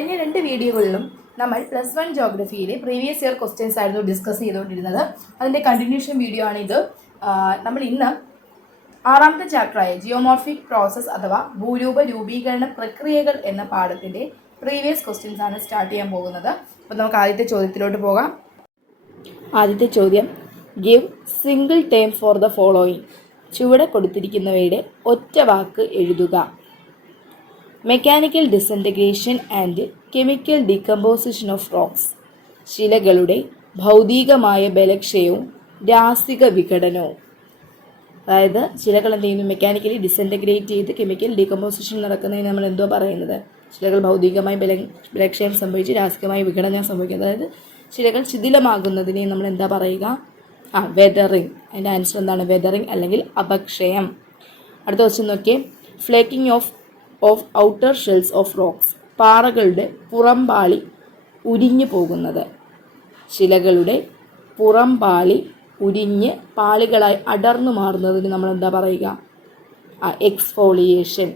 കഴിഞ്ഞ 2 വീഡിയോകളിലും നമ്മൾ +1 ജോഗ്രഫിയിലെ previous year questions ആയിരുന്നു ഡിസ്കസ് ചെയ്തുകൊണ്ടിരുന്നത്. അതിൻ്റെ കണ്ടിന്യൂഷൻ വീഡിയോ ആണിത്. നമ്മൾ ഇന്ന് 6ാമത്തെ ചാപ്റ്ററായ ജിയോമോർഫിക് പ്രോസസ്സ് അഥവാ ഭൂരൂപ രൂപീകരണ പ്രക്രിയകൾ എന്ന പാഠത്തിൻ്റെ പ്രീവിയസ് ക്വസ്റ്റ്യൻസ് ആണ് സ്റ്റാർട്ട് ചെയ്യാൻ പോകുന്നത്. അപ്പോൾ നമുക്ക് ആദ്യത്തെ ചോദ്യത്തിലോട്ട് പോകാം. ആദ്യത്തെ ചോദ്യം, give single term for the following. ചുവടെ കൊടുത്തിരിക്കുന്നവയുടെ ഒറ്റ വാക്ക് എഴുതുക. Mechanical disintegration and chemical decomposition of rocks. ശിലകളുടെ ഭൗതികമായ ബലക്ഷയവും രാസിക വിഘടനവും. അതായത് ശിലകൾ എന്ത് ചെയ്യുന്നു, മെക്കാനിക്കലി ഡിസൻറ്റഗ്രേറ്റ് ചെയ്ത് കെമിക്കൽ ഡീകമ്പോസിഷൻ നടക്കുന്നതിന് നമ്മൾ എന്തോ പറയുന്നത്, ശിലകൾ ഭൗതികമായി ബലക്ഷയം സംഭവിച്ച് രാസികമായി വിഘടനം സംഭവിക്കുന്നത്. അതായത് ശിലകൾ ശിഥിലമാകുന്നതിനെ നമ്മൾ എന്താ പറയുക, വെതറിങ്. അതിൻ്റെ ആൻസർ എന്താണ്? വെതറിങ് അല്ലെങ്കിൽ അപക്ഷയം. അടുത്ത ക്വസ്റ്റ്യൻ നോക്കിയേ, flaking of outer shells of rocks. പാറകളുടെ പുറംപാളി ഉരിഞ്ഞു പോകുന്നത്. ശിലകളുടെ പുറംപാളി ഉരിഞ്ഞ് പാളികളായി അടർന്നു മാറുന്നതിന് നമ്മൾ എന്താ പറയുക? എക്സ്ഫോളിയേഷൻ.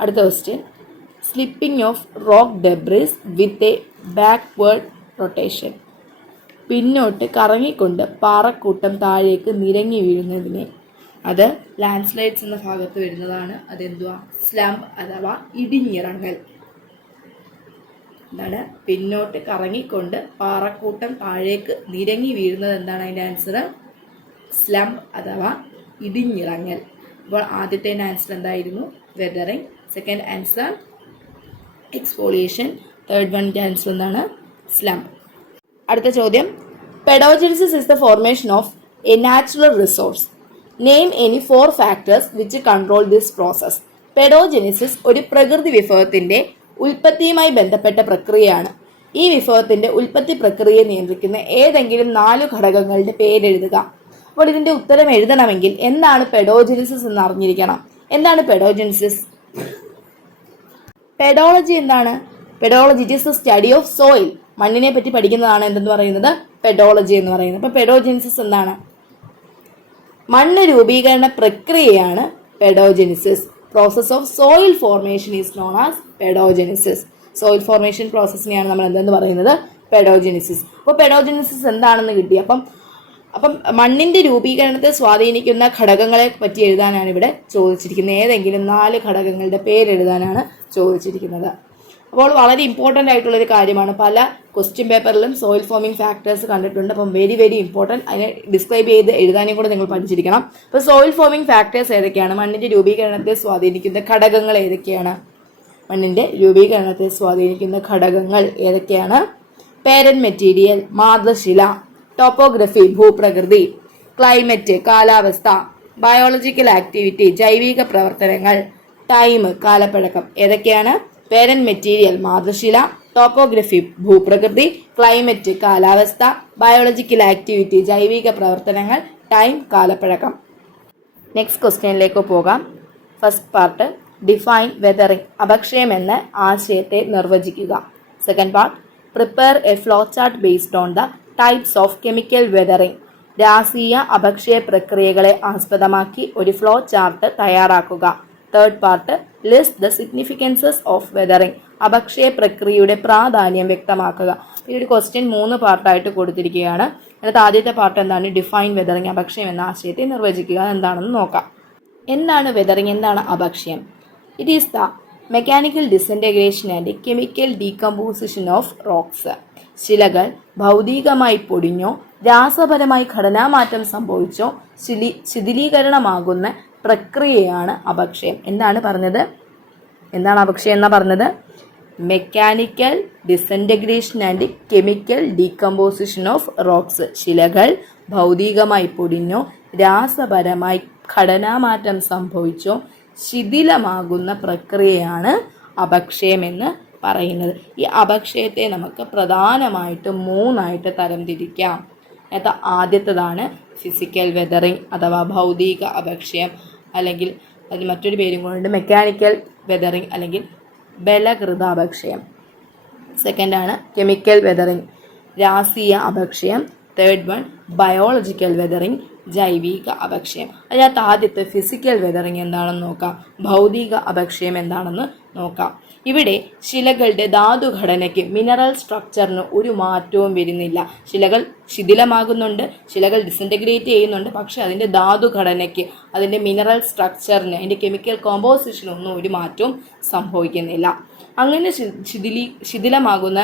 അടുത്ത question, slipping of rock debris with a backward rotation. പിന്നോട്ട് കറങ്ങിക്കൊണ്ട് പാറക്കൂട്ടം താഴേക്ക് നിരങ്ങി വീഴുന്നതിനെ, അത് ലാൻഡ് സ്ലൈഡ്സ് എന്ന ഭാഗത്ത് വരുന്നതാണ്. അതെന്തുവാ? സ്ലംപ് അഥവാ ഇടിഞ്ഞിറങ്ങൽ. എന്താണ്? പിന്നോട്ട് കറങ്ങിക്കൊണ്ട് പാറക്കൂട്ടം താഴേക്ക് നിരങ്ങി വീഴുന്നത് എന്താണ്? അതിൻ്റെ ആൻസർ സ്ലംപ് അഥവാ ഇടിഞ്ഞിറങ്ങൽ. അപ്പോൾ ആദ്യത്തെ ആൻസർ എന്തായിരുന്നു? Weathering. Second answer exfoliation. Third വണ്ണിൻ്റെ ആൻസർ എന്താണ്? സ്ലംപ്. അടുത്ത ചോദ്യം, pedogenesis is the formation of a natural resource. Name any 4 factors which control this process. Pedogenesis ഒരു പ്രകൃതി വിഭവത്തിന്റെ ഉൽപ്പത്തിയുമായി ബന്ധപ്പെട്ട പ്രക്രിയയാണ്. ഈ വിഭവത്തിന്റെ ഉൽപ്പത്തി പ്രക്രിയയെ നിയന്ത്രിക്കുന്ന ഏതെങ്കിലും 4 ഘടകങ്ങളുടെ പേരെഴുതുക. അപ്പോൾ ഇതിന്റെ ഉത്തരം എഴുതണമെങ്കിൽ എന്താണ് പെഡോജനിസിസ് എന്ന് അറിഞ്ഞിരിക്കണം. എന്താണ് പെഡോജനിസിസ്? പെഡോളജി എന്താണ്? Pedology it is the study of soil. മണ്ണിനെ പറ്റി പഠിക്കുന്നതാണ് എന്തെന്ന് പറയുന്നത്? പെഡോളജി എന്ന് പറയുന്നത്. അപ്പോൾ പെഡോജനിസിസ് എന്താണ്? മണ്ണ് രൂപീകരണ പ്രക്രിയയാണ് pedogenesis. Process of soil formation is known as pedogenesis. Soil formation പ്രോസസ്സിനെയാണ് നമ്മൾ എന്തെന്ന് പറയുന്നത്? പെഡോജനിസിസ്. അപ്പോൾ പെഡോജനിസിസ് എന്താണെന്ന് കിട്ടി. അപ്പം മണ്ണിന്റെ രൂപീകരണത്തെ സ്വാധീനിക്കുന്ന ഘടകങ്ങളെ പറ്റി എഴുതാനാണ് ഇവിടെ ചോദിച്ചിരിക്കുന്നത്. ഏതെങ്കിലും 4 ഘടകങ്ങളുടെ പേരെഴുതാനാണ് ചോദിച്ചിരിക്കുന്നത്. അപ്പോൾ വളരെ ഇമ്പോർട്ടൻ്റ് ആയിട്ടുള്ളൊരു കാര്യമാണ്. പല ക്വസ്റ്റ്യൻ പേപ്പറിലും സോയിൽ ഫോമിംഗ് ഫാക്ടേഴ്സ് കണ്ടിട്ടുണ്ട്. അപ്പം വെരി വെരി ഇമ്പോർട്ടൻറ്റ്. അതിനെ ഡിസ്ക്രൈബ് ചെയ്ത് എഴുതാനും കൂടെ നിങ്ങൾ പഠിച്ചിരിക്കണം. അപ്പോൾ സോയിൽ ഫോമിംഗ് ഫാക്ടേഴ്സ് ഏതൊക്കെയാണ്? മണ്ണിന്റെ രൂപീകരണത്തെ സ്വാധീനിക്കുന്ന ഘടകങ്ങൾ ഏതൊക്കെയാണ്? മണ്ണിന്റെ രൂപീകരണത്തെ സ്വാധീനിക്കുന്ന ഘടകങ്ങൾ ഏതൊക്കെയാണ്? പേരന്റ് മെറ്റീരിയൽ മാതൃശില, ടോപ്പോഗ്രഫി ഭൂപ്രകൃതി, ക്ലൈമറ്റ് കാലാവസ്ഥ, ബയോളജിക്കൽ ആക്ടിവിറ്റി ജൈവിക പ്രവർത്തനങ്ങൾ, ടൈം കാലപ്പഴക്കം. ഏതൊക്കെയാണ്? പേരന്റ് മെറ്റീരിയൽ മാതൃശില, ടോപ്പോഗ്രഫി ഭൂപ്രകൃതി, ക്ലൈമറ്റ് കാലാവസ്ഥ, ബയോളജിക്കൽ ആക്ടിവിറ്റി ജൈവിക പ്രവർത്തനങ്ങൾ, ടൈം കാലപ്പഴക്കം. നെക്സ്റ്റ് ക്വസ്റ്റ്യനിലേക്ക് പോകാം. First part, define weathering. അപക്ഷയം എന്ന ആശയത്തെ നിർവചിക്കുക. Second part, prepare a flow chart based on the types of chemical weathering. രാസീയ അപക്ഷയ പ്രക്രിയകളെ ആസ്പദമാക്കി ഒരു ഫ്ലോ ചാർട്ട് തയ്യാറാക്കുക. Third part, list the significances of weathering. അപക്ഷയ പ്രക്രിയയുടെ പ്രാധാന്യം വ്യക്തമാക്കുക. ഈ ഒരു ക്വസ്റ്റ്യൻ 3 പാർട്ടായിട്ട് കൊടുത്തിരിക്കുകയാണ്. അതിനകത്ത് ആദ്യത്തെ പാർട്ട് എന്താണ്? Define weathering. അപക്ഷയം എന്ന ആശയത്തെ നിർവചിക്കുക. എന്താണെന്ന് നോക്കാം. എന്താണ് വെതറിംഗ്? എന്താണ് അപക്ഷയം? It is the mechanical disintegration and chemical decomposition of rocks. ശിലകൾ ഭൗതികമായി പൊടിഞ്ഞോ രാസപരമായി ഘടനാമാറ്റം സംഭവിച്ചോ ശിഥിലീകരണമാകുന്ന പ്രക്രിയയാണ് അപക്ഷയം. എന്താണ് പറഞ്ഞത്? എന്താണ് അപക്ഷയം എന്നാ പറഞ്ഞത്? Mechanical disintegration and chemical decomposition of rocks. ശിലകൾ ഭൗതികമായി പൊടിഞ്ഞോ രാസപരമായി ഘടനാമാറ്റം സംഭവിച്ചോ ശിഥിലമാകുന്ന പ്രക്രിയയാണ് അപക്ഷയം എന്ന് പറയുന്നത്. ഈ അപക്ഷയത്തെ നമുക്ക് പ്രധാനമായിട്ടും 3 തരംതിരിക്കാം. ആദ്യത്തേതാണ് ഫിസിക്കൽ വെതറിംഗ് അഥവാ ഭൗതിക അപക്ഷയം, അല്ലെങ്കിൽ അതിന് മറ്റൊരു പേരും കൂടെ മെക്കാനിക്കൽ വെതറിംഗ് അല്ലെങ്കിൽ ബലകൃത അപക്ഷയം. സെക്കൻഡാണ് കെമിക്കൽ വെതറിംഗ്, രാസീയ അപക്ഷയം. തേർഡ് വൺ ബയോളജിക്കൽ വെതറിംഗ്, ജൈവിക അപക്ഷയം. അതിനകത്ത് ആദ്യത്തെ ഫിസിക്കൽ വെതറിങ് എന്താണെന്ന് നോക്കാം, ഭൗതിക അപക്ഷയം എന്താണെന്ന് നോക്കാം. ഇവിടെ ശിലകളുടെ ധാതുഘടനയ്ക്ക് മിനറൽ സ്ട്രക്ചറിന് ഒരു മാറ്റവും വരുന്നില്ല. ശിലകൾ ശിഥിലമാകുന്നുണ്ട്, ശിലകൾ ഡിസിൻറ്റഗ്രേറ്റ് ചെയ്യുന്നുണ്ട്, പക്ഷെ അതിൻ്റെ ധാതുഘടനയ്ക്ക്, അതിൻ്റെ മിനറൽ സ്ട്രക്ചറിന്, അതിൻ്റെ കെമിക്കൽ കോമ്പോസിഷനൊന്നും ഒരു മാറ്റവും സംഭവിക്കുന്നില്ല. അങ്ങനെ ശിഥിലമാകുന്ന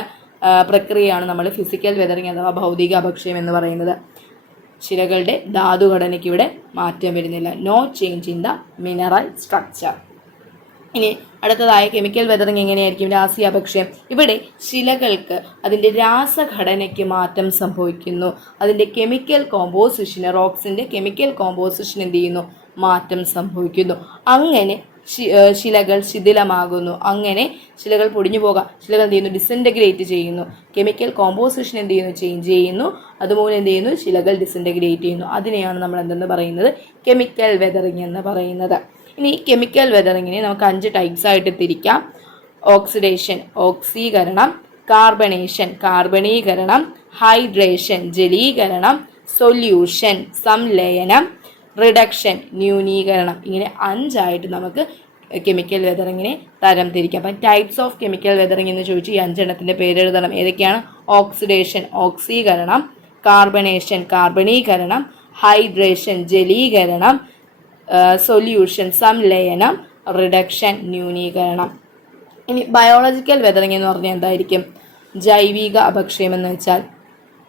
പ്രക്രിയയാണ് നമ്മൾ ഫിസിക്കൽ വെതറിങ് അഥവാ ഭൗതിക അപക്ഷയം എന്ന് പറയുന്നത്. ശിലകളുടെ ധാതുഘടനയ്ക്ക് ഇവിടെ മാറ്റം വരുന്നില്ല. No change in the mineral structure. ഇനി അടുത്തതായ കെമിക്കൽ വെതറിങ് എങ്ങനെയായിരിക്കും, രാസീയ അപക്ഷയം. ഇവിടെ ശിലകൾക്ക് അതിൻ്റെ രാസഘടനയ്ക്ക് മാറ്റം സംഭവിക്കുന്നു. അതിൻ്റെ കെമിക്കൽ കോമ്പോസിഷന്, റോക്സിൻ്റെ കെമിക്കൽ കോമ്പോസിഷൻ എന്ത് ചെയ്യുന്നു, മാറ്റം സംഭവിക്കുന്നു. അങ്ങനെ ശിലകൾ ശിഥിലമാകുന്നു. അങ്ങനെ ശിലകൾ പൊടിഞ്ഞു പോകാം. ശിലകൾ എന്ത് ചെയ്യുന്നു, ഡിസിൻറ്റഗ്രേറ്റ് ചെയ്യുന്നു. കെമിക്കൽ കോമ്പോസിഷൻ എന്ത് ചെയ്യുന്നു, ചേഞ്ച് ചെയ്യുന്നു. അതുപോലെ എന്ത് ചെയ്യുന്നു, ശിലകൾ ഡിസിൻറ്റഗ്രേറ്റ് ചെയ്യുന്നു. അതിനെയാണ് നമ്മൾ എന്തെന്ന് പറയുന്നത്, കെമിക്കൽ വെതറിങ് എന്ന് പറയുന്നത്. ഇനി കെമിക്കൽ വെതറിങ്ങിനെ നമുക്ക് 5 ടൈപ്സ് ആയിട്ട് തിരിക്കാം. ഓക്സിഡേഷൻ, ഓക്സീകരണം; കാർബണേഷൻ, കാർബണീകരണം; ഹൈഡ്രേഷൻ, ജലീകരണം; സൊല്യൂഷൻ, സംലയനം; റിഡക്ഷൻ, ന്യൂനീകരണം. ഇങ്ങനെ 5 ആയിട്ട് നമുക്ക് കെമിക്കൽ വെതറിങ്ങിനെ തരം തിരിക്കാം. അപ്പം ടൈപ്സ് ഓഫ് കെമിക്കൽ വെതറിങ് എന്ന് ചോദിച്ചു ഈ 5 എണ്ണത്തിൻ്റെ പേരെഴുതണം. ഏതൊക്കെയാണ്? ഓക്സിഡേഷൻ, ഓക്സീകരണം; കാർബണേഷൻ, കാർബണീകരണം; ഹൈഡ്രേഷൻ, ജലീകരണം; സൊല്യൂഷൻ, സംലയനം; റിഡക്ഷൻ, ന്യൂനീകരണം. ഇനി ബയോളജിക്കൽ വെതറിങ് എന്ന് പറഞ്ഞാൽ എന്തായിരിക്കും? ജൈവിക അപക്ഷയം എന്ന് വെച്ചാൽ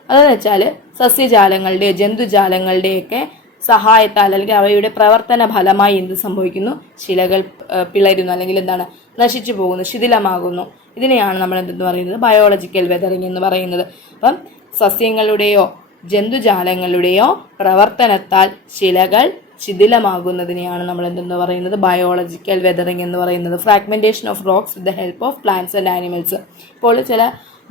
അതെന്ന് വെച്ചാൽ സസ്യജാലങ്ങളുടെയോ ജന്തുജാലങ്ങളുടെയൊക്കെ സഹായത്താൽ അല്ലെങ്കിൽ അവയുടെ പ്രവർത്തന ഫലമായി എന്ത് സംഭവിക്കുന്നു, ശിലകൾ പിളരുന്നു, അല്ലെങ്കിൽ എന്താണ്, നശിച്ചു പോകുന്നു, ശിഥിലമാകുന്നു. ഇതിനെയാണ് നമ്മൾ എന്തെന്ന് പറയുന്നത്, ബയോളജിക്കൽ വെതറിങ് എന്ന് പറയുന്നത്. അപ്പം സസ്യങ്ങളുടെയോ ജന്തുജാലങ്ങളുടെയോ പ്രവർത്തനത്താൽ ശിലകൾ ശിഥിലമാകുന്നതിനെയാണ് നമ്മൾ എന്തെന്ന് പറയുന്നത്, ബയോളജിക്കൽ വെതറിങ് എന്ന് പറയുന്നത്. Fragmentation of rocks with the help of plants and animals. ഇപ്പോൾ ചില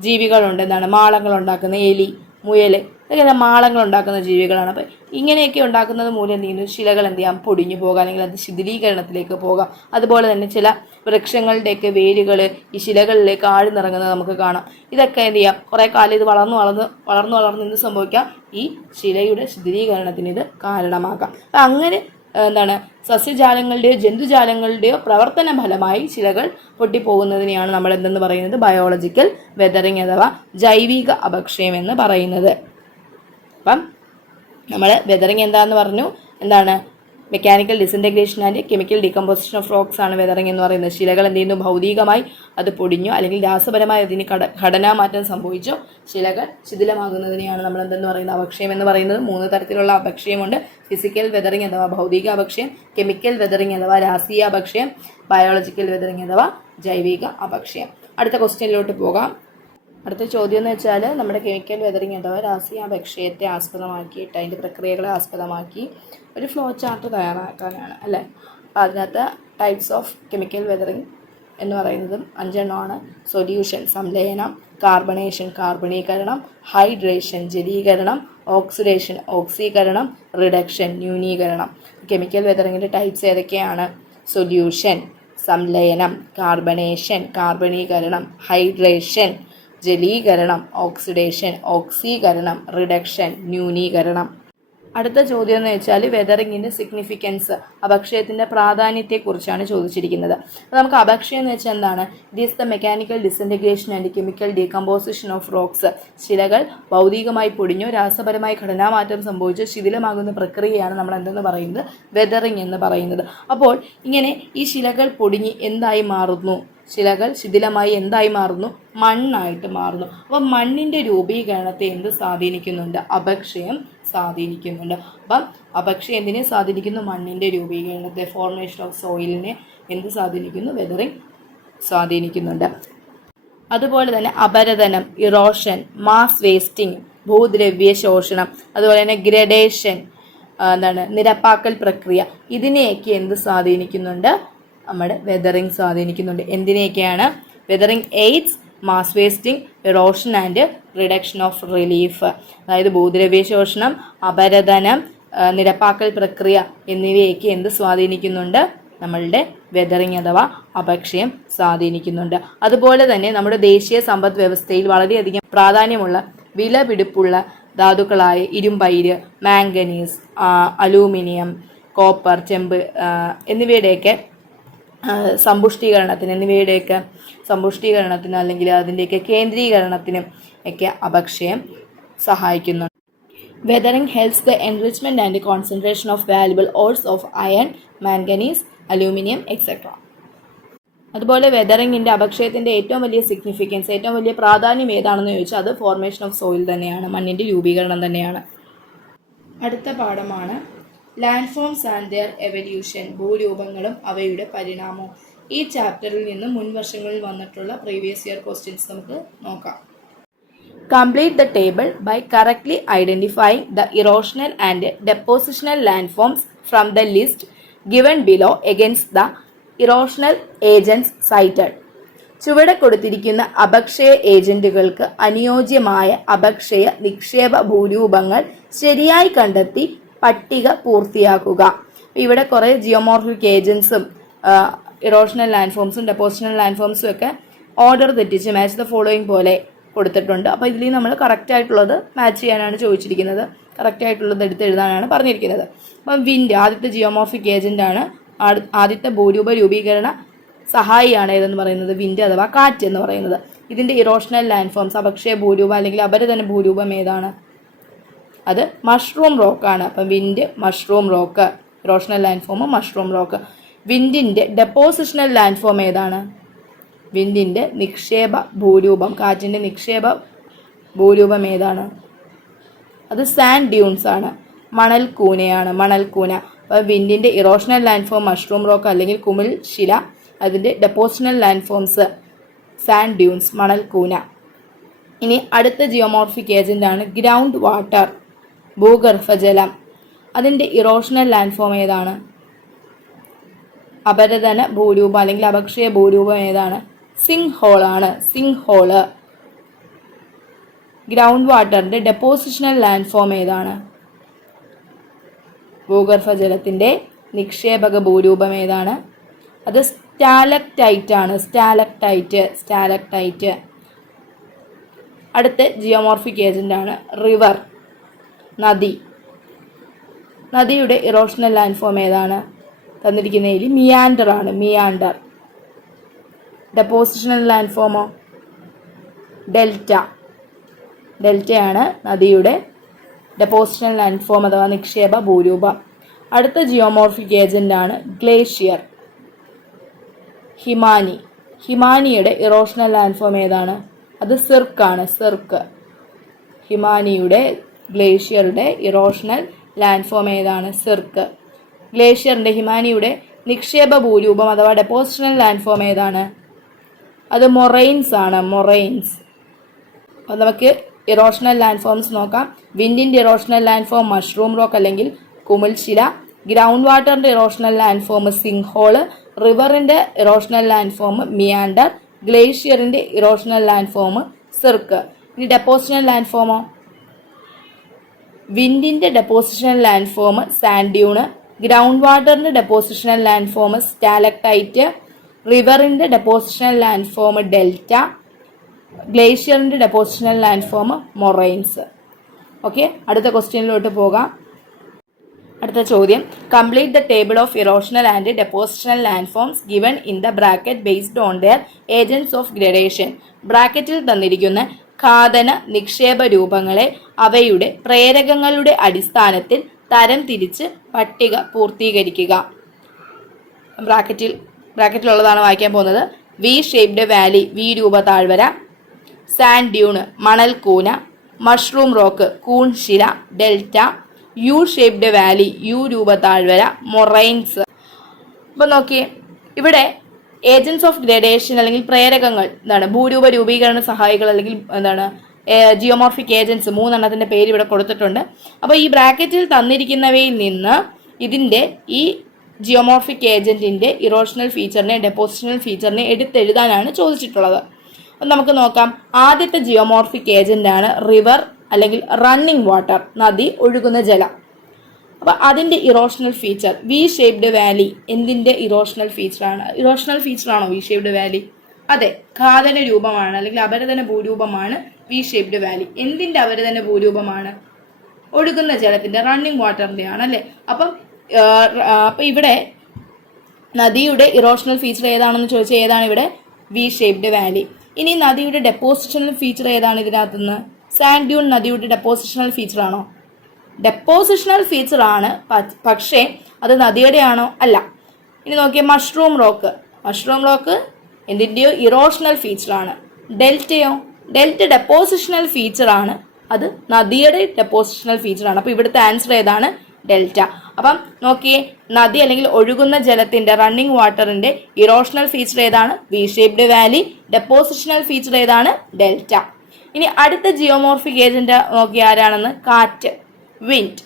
ജീവികളുണ്ട്, എന്താണ്, മാളങ്ങൾ ഉണ്ടാക്കുന്ന, എലി, മുയൽ, ഇതൊക്കെ മാളങ്ങൾ ഉണ്ടാക്കുന്ന ജീവികളാണ്. അപ്പം ഇങ്ങനെയൊക്കെ ഉണ്ടാക്കുന്നത് മൂലം എന്ത് ചെയ്യുന്നു, ശിലകൾ എന്ത് ചെയ്യാം, പൊടിഞ്ഞു പോകാം, അല്ലെങ്കിൽ അത് ശിഥിലീകരണത്തിലേക്ക് പോകാം. അതുപോലെ തന്നെ ചില വൃക്ഷങ്ങളുടെയൊക്കെ വേരുകൾ ഈ ശിലകളിലേക്ക് ആഴ്ന്നിറങ്ങുന്നത് നമുക്ക് കാണാം. ഇതൊക്കെ എന്ത് ചെയ്യാം, കുറേ കാലം ഇത് വളർന്ന് എന്ത് സംഭവിക്കാം, ഈ ശിലയുടെ ശിഥിലീകരണത്തിന് ഇത് കാരണമാകാം. അപ്പം അങ്ങനെ എന്താണ്, സസ്യജാലങ്ങളുടെയോ ജന്തുജാലങ്ങളുടെയോ പ്രവർത്തന ഫലമായി ശിലകൾ പൊട്ടിപ്പോകുന്നതിനെയാണ് നമ്മൾ എന്തെന്ന് പറയുന്നത്, ബയോളജിക്കൽ വെതറിങ് അഥവാ ജൈവിക അപക്ഷയം എന്ന് പറയുന്നത്. അപ്പം നമ്മൾ വെതറിങ് എന്താണെന്ന് പറഞ്ഞു, എന്താണ്, mechanical disintegration and chemical decomposition of rocks ആണ് വെതറിങ് എന്ന് പറയുന്നത്. ശിലകൾ എന്ത് ചെയ്യുന്നു, ഭൗതികമായി അത് പൊടിഞ്ഞു, അല്ലെങ്കിൽ രാസപരമായി അതിന് ഘടനാമാറ്റം സംഭവിച്ചോ ശിലകൾ ശിഥിലമാകുന്നതിനെയാണ് നമ്മൾ എന്തെന്ന് പറയുന്നത്, അപക്ഷയം എന്ന് പറയുന്നത്. 3 തരത്തിലുള്ള അപക്ഷയമുണ്ട്: ഫിസിക്കൽ വെതറിങ് അഥവാ ഭൗതിക അപക്ഷയം, കെമിക്കൽ വെതറിങ് അഥവാ രാസീയ അപക്ഷയം, ബയോളജിക്കൽ വെതറിങ് അഥവാ ജൈവിക അപക്ഷയം. അടുത്ത ക്വസ്റ്റ്യനിലോട്ട് പോകാം. അടുത്ത ചോദ്യം എന്ന് വെച്ചാൽ നമ്മുടെ കെമിക്കൽ വെതറിങ് അഥവാ രാസീയ അപക്ഷയത്തെ ആസ്പദമാക്കിയിട്ട്, അതിൻ്റെ പ്രക്രിയകളെ ആസ്പദമാക്കി ഒരു ഫ്ലോ ചാർട്ട് തയ്യാറാക്കാനാണ് അല്ലേ. അപ്പോൾ അതിനകത്ത് ടൈപ്സ് ഓഫ് കെമിക്കൽ വെതറിങ് എന്ന് പറയുന്നത് 5 എണ്ണമാണ്. സൊല്യൂഷൻ, സംലയനം; കാർബണേഷൻ, കാർബണീകരണം; ഹൈഡ്രേഷൻ, ജലീകരണം; ഓക്സിഡേഷൻ, ഓക്സീകരണം; റിഡക്ഷൻ, ന്യൂനീകരണം. കെമിക്കൽ വെതറിങ്ങിൻ്റെ ടൈപ്സ് ഏതൊക്കെയാണ്? സൊല്യൂഷൻ, സംലയനം; കാർബണേഷൻ, കാർബണീകരണം; ഹൈഡ്രേഷൻ, ജലീകരണം; ഓക്സിഡേഷൻ, ഓക്സീകരണം; റിഡക്ഷൻ, ന്യൂനീകരണം. അടുത്ത ചോദ്യം എന്ന് വെച്ചാൽ വെതറിങ്ങിൻ്റെ സിഗ്നിഫിക്കൻസ്, അപക്ഷയത്തിൻ്റെ പ്രാധാന്യത്തെക്കുറിച്ചാണ് ചോദിച്ചിരിക്കുന്നത്. അപ്പോൾ നമുക്ക് അപക്ഷയം എന്ന് വെച്ചാൽ എന്താണ്? It is the mechanical disintegration and chemical decomposition of rocks. ശിലകൾ ഭൗതികമായി പൊടിഞ്ഞോ രാസപരമായി ഘടനാമാറ്റം സംഭവിച്ചോ ശിഥിലമാകുന്ന പ്രക്രിയയാണ് നമ്മൾ എന്തെന്ന് പറയുന്നത്, വെതറിങ് എന്ന് പറയുന്നത്. അപ്പോൾ ഇങ്ങനെ ഈ ശിലകൾ പൊടിഞ്ഞ് എന്തായി മാറുന്നു, ശിലകൾ ശിഥിലമായി എന്തായി മാറുന്നു, മണ്ണായിട്ട് മാറുന്നു. അപ്പോൾ മണ്ണിൻ്റെ രൂപീകരണത്തെ എന്ത് സ്വാധീനിക്കുന്നുണ്ട്? അപക്ഷയം സ്വാധീനിക്കുന്നുണ്ട്. അപ്പം അപക്ഷയം എന്തിനെ സ്വാധീനിക്കുന്നു? മണ്ണിൻ്റെ രൂപീകരണത്തെ, ഫോർമേഷൻ ഓഫ് സോയിലിനെ എന്ത് സ്വാധീനിക്കുന്നു? വെതറിങ് സ്വാധീനിക്കുന്നുണ്ട്. അതുപോലെ തന്നെ അപരദനം, ഇറോഷൻ, മാസ് വേസ്റ്റിംഗ്, ഭൂദ്രവ്യ ശോഷണം, അതുപോലെ തന്നെ ഗ്രഡേഷൻ, നിരപ്പാക്കൽ പ്രക്രിയ, ഇതിനെയൊക്കെ എന്ത് സ്വാധീനിക്കുന്നുണ്ട്? നമ്മുടെ വെതറിങ് സ്വാധീനിക്കുന്നുണ്ട്. എന്തിനെയൊക്കെയാണ്? Weathering aids mass wasting, erosion and reduction of relief. അതായത് ഭൂദ്രവ്യ ശോഷണം, അപരദനം, നിരപ്പാക്കൽ പ്രക്രിയ എന്നിവയൊക്കെ എന്ത് സ്വാധീനിക്കുന്നുണ്ട്? നമ്മളുടെ വെതറിങ് അഥവാ അപക്ഷയം സ്വാധീനിക്കുന്നുണ്ട്. അതുപോലെ തന്നെ നമ്മുടെ ദേശീയ സമ്പദ് വ്യവസ്ഥയിൽ വളരെയധികം പ്രാധാന്യമുള്ള, വിലപിടിപ്പുള്ള ധാതുക്കളായ ഇരുമ്പയിര്, മാംഗനീസ്, അലൂമിനിയം, കോപ്പർ, ചെമ്പ് എന്നിവയുടെയൊക്കെ സമ്പുഷ്ടീകരണത്തിന് അല്ലെങ്കിൽ അതിൻ്റെയൊക്കെ കേന്ദ്രീകരണത്തിനും ഒക്കെ അപക്ഷയം സഹായിക്കുന്നു. Weathering helps the enrichment and concentration of valuable ഓർസ് of iron, manganese, aluminium etcetera. അതുപോലെ വെതറിങ്ങിൻ്റെ അപക്ഷയത്തിൻ്റെ ഏറ്റവും വലിയ സിഗ്നിഫിക്കൻസ്, ഏറ്റവും വലിയ പ്രാധാന്യം ഏതാണെന്ന് ചോദിച്ചാൽ അത് ഫോർമേഷൻ ഓഫ് സോയിൽ തന്നെയാണ്, മണ്ണിൻ്റെ രൂപീകരണം തന്നെയാണ്. അടുത്ത പാഠമാണ് landforms and their evolution, ഭൂരൂപങ്ങളും അവയുടെ പരിണാമവും. ഈ ചാപ്റ്ററിൽ നിന്ന് മുൻ വർഷങ്ങളിൽ വന്നിട്ടുള്ള പ്രീവിയസ് ഇയർ ക്വസ്റ്റ്യൻസ് നമുക്ക് നോക്കാം. Complete the table by correctly identifying the erosional and depositional landforms from the list given below against the erosional agents cited. ചുവടെ കൊടുത്തിരിക്കുന്ന അപക്ഷയ ഏജന്റുകൾക്ക് അനുയോജ്യമായ അപക്ഷയ നിക്ഷേപ ഭൂരൂപങ്ങൾ ശരിയായി കണ്ടെത്തി പട്ടിക പൂർത്തിയാക്കുക. ഇവിടെ കുറേ ജിയോമോർഫിക് ഏജൻസും ഇറോഷണൽ ലാൻഡ്ഫോംസും ഡെപ്പോസിഷണൽ ലാൻഡ്ഫോംസും ഒക്കെ ഓർഡർ തെറ്റിച്ച് മാച്ച് ദ ഫോളോയിങ് പോലെ കൊടുത്തിട്ടുണ്ട്. അപ്പോൾ ഇതിൽ നമ്മൾ കറക്റ്റ് ആയിട്ടുള്ളത് മാച്ച് ചെയ്യാനാണ് ചോദിച്ചിരിക്കുന്നത്, കറക്റ്റ് ആയിട്ടുള്ളത് എടുത്ത് എഴുതാനാണ് പറഞ്ഞിരിക്കുന്നത്. അപ്പം വിൻഡ് ആദ്യത്തെ ജിയോമോർഫിക് ഏജൻ്റാണ്, ആദ്യത്തെ ഭൂരൂപ രൂപീകരണ സഹായിയാണ് ഏതെന്ന് പറയുന്നത് വിൻഡ് അഥവാ കാറ്റ് എന്ന് പറയുന്നത്. ഇതിൻ്റെ ഇറോഷണൽ ലാൻഡ്ഫോംസ് അപക്ഷയ ഭൂരൂപം അല്ലെങ്കിൽ അപരതന ഭൂരൂപം ഏതാണ്? അത് മഷ്റൂം റോക്കാണ്. അപ്പം wind, mushroom rock, erosional landform mushroom rock. വിൻഡിൻ്റെ ഡെപ്പോസിഷണൽ ലാൻഡ്ഫോം ഏതാണ്? വിൻഡിൻ്റെ നിക്ഷേപ ഭൂരൂപം, കാറ്റിൻ്റെ നിക്ഷേപ ഭൂരൂപം ഏതാണ്? അത് സാൻഡ് ഡ്യൂൺസ് ആണ്, മണൽക്കൂനയാണ്, മണൽക്കൂന. അപ്പോൾ വിൻഡിൻ്റെ ഇറോഷണൽ ലാൻഡ്ഫോം മഷ്റൂം റോക്ക് അല്ലെങ്കിൽ കുമിൾ ശില, അതിൻ്റെ ഡെപ്പോസിഷണൽ ലാൻഡ്ഫോംസ് സാൻഡ് ഡ്യൂൺസ്, മണൽക്കൂന. ഇനി അടുത്ത ജിയോമോർഫിക് ഏജൻ്റാണ് ഗ്രൗണ്ട് വാട്ടർ, ഭൂഗർഭജലം. അതിൻ്റെ ഇറോഷണൽ ലാൻഡ്ഫോം ഏതാണ്? അപരതന ഭൂരൂപം അല്ലെങ്കിൽ അപക്ഷയ ഭൂരൂപം ഏതാണ്? സിങ്ക് ഹോളാണ്, സിങ്ക് ഹോള്. ഗ്രൗണ്ട് വാട്ടറിൻ്റെ ഡെപ്പോസിഷണൽ ലാൻഡ്ഫോം ഏതാണ്? ഭൂഗർഭജലത്തിൻ്റെ നിക്ഷേപക ഭൂരൂപം ഏതാണ്? അത് സ്റ്റാലക്ടൈറ്റ് ആണ്, സ്റ്റാലക്ടൈറ്റ്. അടുത്ത ജിയോമോർഫിക് ഏജൻ്റാണ് റിവർ, നദി. നദിയുടെ ഇറോഷണൽ ലാൻഡ്ഫോം ഏതാണ്? തന്നിരിക്കുന്നതിൽ മിയാൻഡർ ആണ്, മിയാൻഡർ. ഡെപ്പോസിഷണൽ ലാൻഡ്ഫോമോ? ഡെൽറ്റയാണ് നദിയുടെ ഡെപ്പോസിഷണൽ ലാൻഡ്ഫോം അഥവാ നിക്ഷേപ ഭൂരൂപം. അടുത്ത ജിയോമോർഫിക് ഏജൻ്റാണ് ഗ്ലേഷ്യർ, ഹിമാനിയുടെ ഇറോഷണൽ ലാൻഡ്ഫോം ഏതാണ്? അത് സിർക്കാണ്, സിർക്ക്. ഹിമാനിയുടെ ഗ്ലേഷ്യറുടെ ഇറോഷണൽ ലാൻഡ്ഫോം ഏതാണ്? സിർക്ക്. ഗ്ലേഷ്യറിൻ്റെ ഹിമാനിയുടെ നിക്ഷേപ ഭൂരൂപം അഥവാ ഡെപ്പോസിഷണൽ ലാൻഡ്ഫോം ഏതാണ്? അത് മൊറൈൻസ് ആണ്, മൊറൈൻസ്. അപ്പോൾ നമുക്ക് ഇറോഷണൽ ലാൻഡ്ഫോംസ് നോക്കാം. വിൻഡിൻ്റെ ഇറോഷണൽ ലാൻഡ്ഫോം മഷ്റൂം റോക്ക് അല്ലെങ്കിൽ കുമിൾശില. ഗ്രൗണ്ട് വാട്ടറിൻ്റെ ഇറോഷണൽ ലാൻഡ്ഫോം സിങ്ക് ഹോള്. റിവറിൻ്റെ ഇറോഷണൽ ലാൻഡ്ഫോം മിയാൻഡർ. ഗ്ലേഷ്യറിൻ്റെ ഇറോഷണൽ ലാൻഡ്ഫോം സിർക്ക്. ഇനി ഡെപ്പോസിഷണൽ ലാൻഡ്ഫോമോ? വിൻഡിൻ്റെ depositional landform sand dune. Ground വാട്ടറിൻ്റെ ഡെപ്പോസിഷണൽ ലാൻഡ്ഫോം സ്റ്റാലക്ടൈറ്റ്. റിവറിൻ്റെ ഡെപ്പോസിഷണൽ ലാൻഡ്ഫോം ഡെൽറ്റ. ഗ്ലേഷ്യറിൻ്റെ ഡെപ്പോസിഷണൽ ലാൻഡ്ഫോം മൊറൈൻസ്. ഓക്കെ, അടുത്ത ക്വസ്റ്റ്യനിലോട്ട് പോകാം. അടുത്ത ചോദ്യം, complete the table of erosional and depositional landforms given in the bracket based on their agents of gradation. ബ്രാക്കറ്റിൽ തന്നിരിക്കുന്ന ഘാതന നിക്ഷേപ രൂപങ്ങളെ അവയുടെ പ്രേരകങ്ങളുടെ അടിസ്ഥാനത്തിൽ തരം തിരിച്ച് പട്ടിക പൂർത്തീകരിക്കുക. ബ്രാക്കറ്റിലുള്ളതാണ് വായിക്കാൻ പോകുന്നത്. വി ഷേപ്ഡ് വാലി, വി രൂപ താഴ്വര. സാൻഡ് ഡ്യൂണ്, മണൽക്കൂന. മഷ്റൂം റോക്ക്, കൂൺശില, delta. U shaped valley, U രൂപ താഴ്വര, മൊറൈൻസ്. അപ്പോൾ നോക്കിയേ, ഇവിടെ ഏജൻസ് ഓഫ് ഗ്രഡേഷൻ അല്ലെങ്കിൽ പ്രേരകങ്ങൾ എന്താണ്? ഭൂരൂപ രൂപീകരണ സഹായികൾ അല്ലെങ്കിൽ എന്താണ് ജിയോമോർഫിക് ഏജൻസ്, 3 എണ്ണത്തിൻ്റെ പേര് ഇവിടെ കൊടുത്തിട്ടുണ്ട്. അപ്പോൾ ഈ ബ്രാക്കറ്റിൽ തന്നിരിക്കുന്നവയിൽ നിന്ന് ഇതിൻ്റെ ഈ ജിയോമോർഫിക് ഏജൻറ്റിൻ്റെ ഇറോഷണൽ ഫീച്ചറിനെ ഡെപ്പോസിഷണൽ ഫീച്ചറിനെ എടുത്തെഴുതാനാണ് ചോദിച്ചിട്ടുള്ളത്. അപ്പം നമുക്ക് നോക്കാം. ആദ്യത്തെ ജിയോമോർഫിക് ഏജൻ്റാണ് റിവർ അല്ലെങ്കിൽ റണ്ണിങ് വാട്ടർ, നദി, ഒഴുകുന്ന ജലം. അപ്പോൾ അതിൻ്റെ erosional feature V shaped valley. എന്തിൻ്റെ ഇറോഷണൽ ഫീച്ചറാണ്? ഇറോഷണൽ ഫീച്ചറാണോ വി ഷേപ്ഡ് വാലി? അതെ, ഘാതന രൂപമാണ് അല്ലെങ്കിൽ അപരതന ഭൂരൂപമാണ് വി ഷേപ്ഡ് വാലി. എന്തിന്റെ അപരതന ഭൂരൂപമാണ്? ഒഴുകുന്ന ജലത്തിന്റെ, റണ്ണിങ് വാട്ടറിന്റെ ആണ് അല്ലെ. അപ്പം ഇവിടെ നദിയുടെ ഇറോഷണൽ ഫീച്ചർ ഏതാണെന്ന് ചോദിച്ചാൽ ഏതാണ് ഇവിടെ? V shaped valley. ഇനി നദിയുടെ ഡെപ്പോസിഷണൽ ഫീച്ചർ ഏതാണ് ഇതിനകത്തുനിന്ന്? സാൻഡ് ഡ്യൂൺ നദിയുടെ ഡെപ്പോസിഷണൽ ഫീച്ചർ ആണോ? ഡെപ്പോസിഷണൽ ഫീച്ചർ ആണ്, പക്ഷേ അത് നദിയുടെ ആണോ? അല്ല. ഇനി നോക്കിയേ, മഷ്റൂം റോക്ക്. മഷ്റൂം റോക്ക് എന്തിൻ്റെയോ ഇറോഷണൽ ഫീച്ചർ ആണ്. ഡെൽറ്റയോ? ഡെൽറ്റ ഡെപ്പോസിഷണൽ ഫീച്ചർ ആണ്, അത് നദിയുടെ ഡെപ്പോസിഷണൽ ഫീച്ചർ ആണ്. അപ്പോൾ ഇവിടുത്തെ ആൻസർ ഏതാണ്? ഡെൽറ്റ. അപ്പം നോക്കിയേ, നദി അല്ലെങ്കിൽ ഒഴുകുന്ന ജലത്തിന്റെ, റണ്ണിങ് വാട്ടറിന്റെ ഇറോഷണൽ ഫീച്ചർ ഏതാണ്? V shaped valley. Depositional feature ഏതാണ്? ഡെൽറ്റ. ഇനി അടുത്ത ജിയോമോർഫിക് ഏജന്റ് നോക്കിയ ആരാണെന്ന്? കാറ്റ്, വിൻഡ്.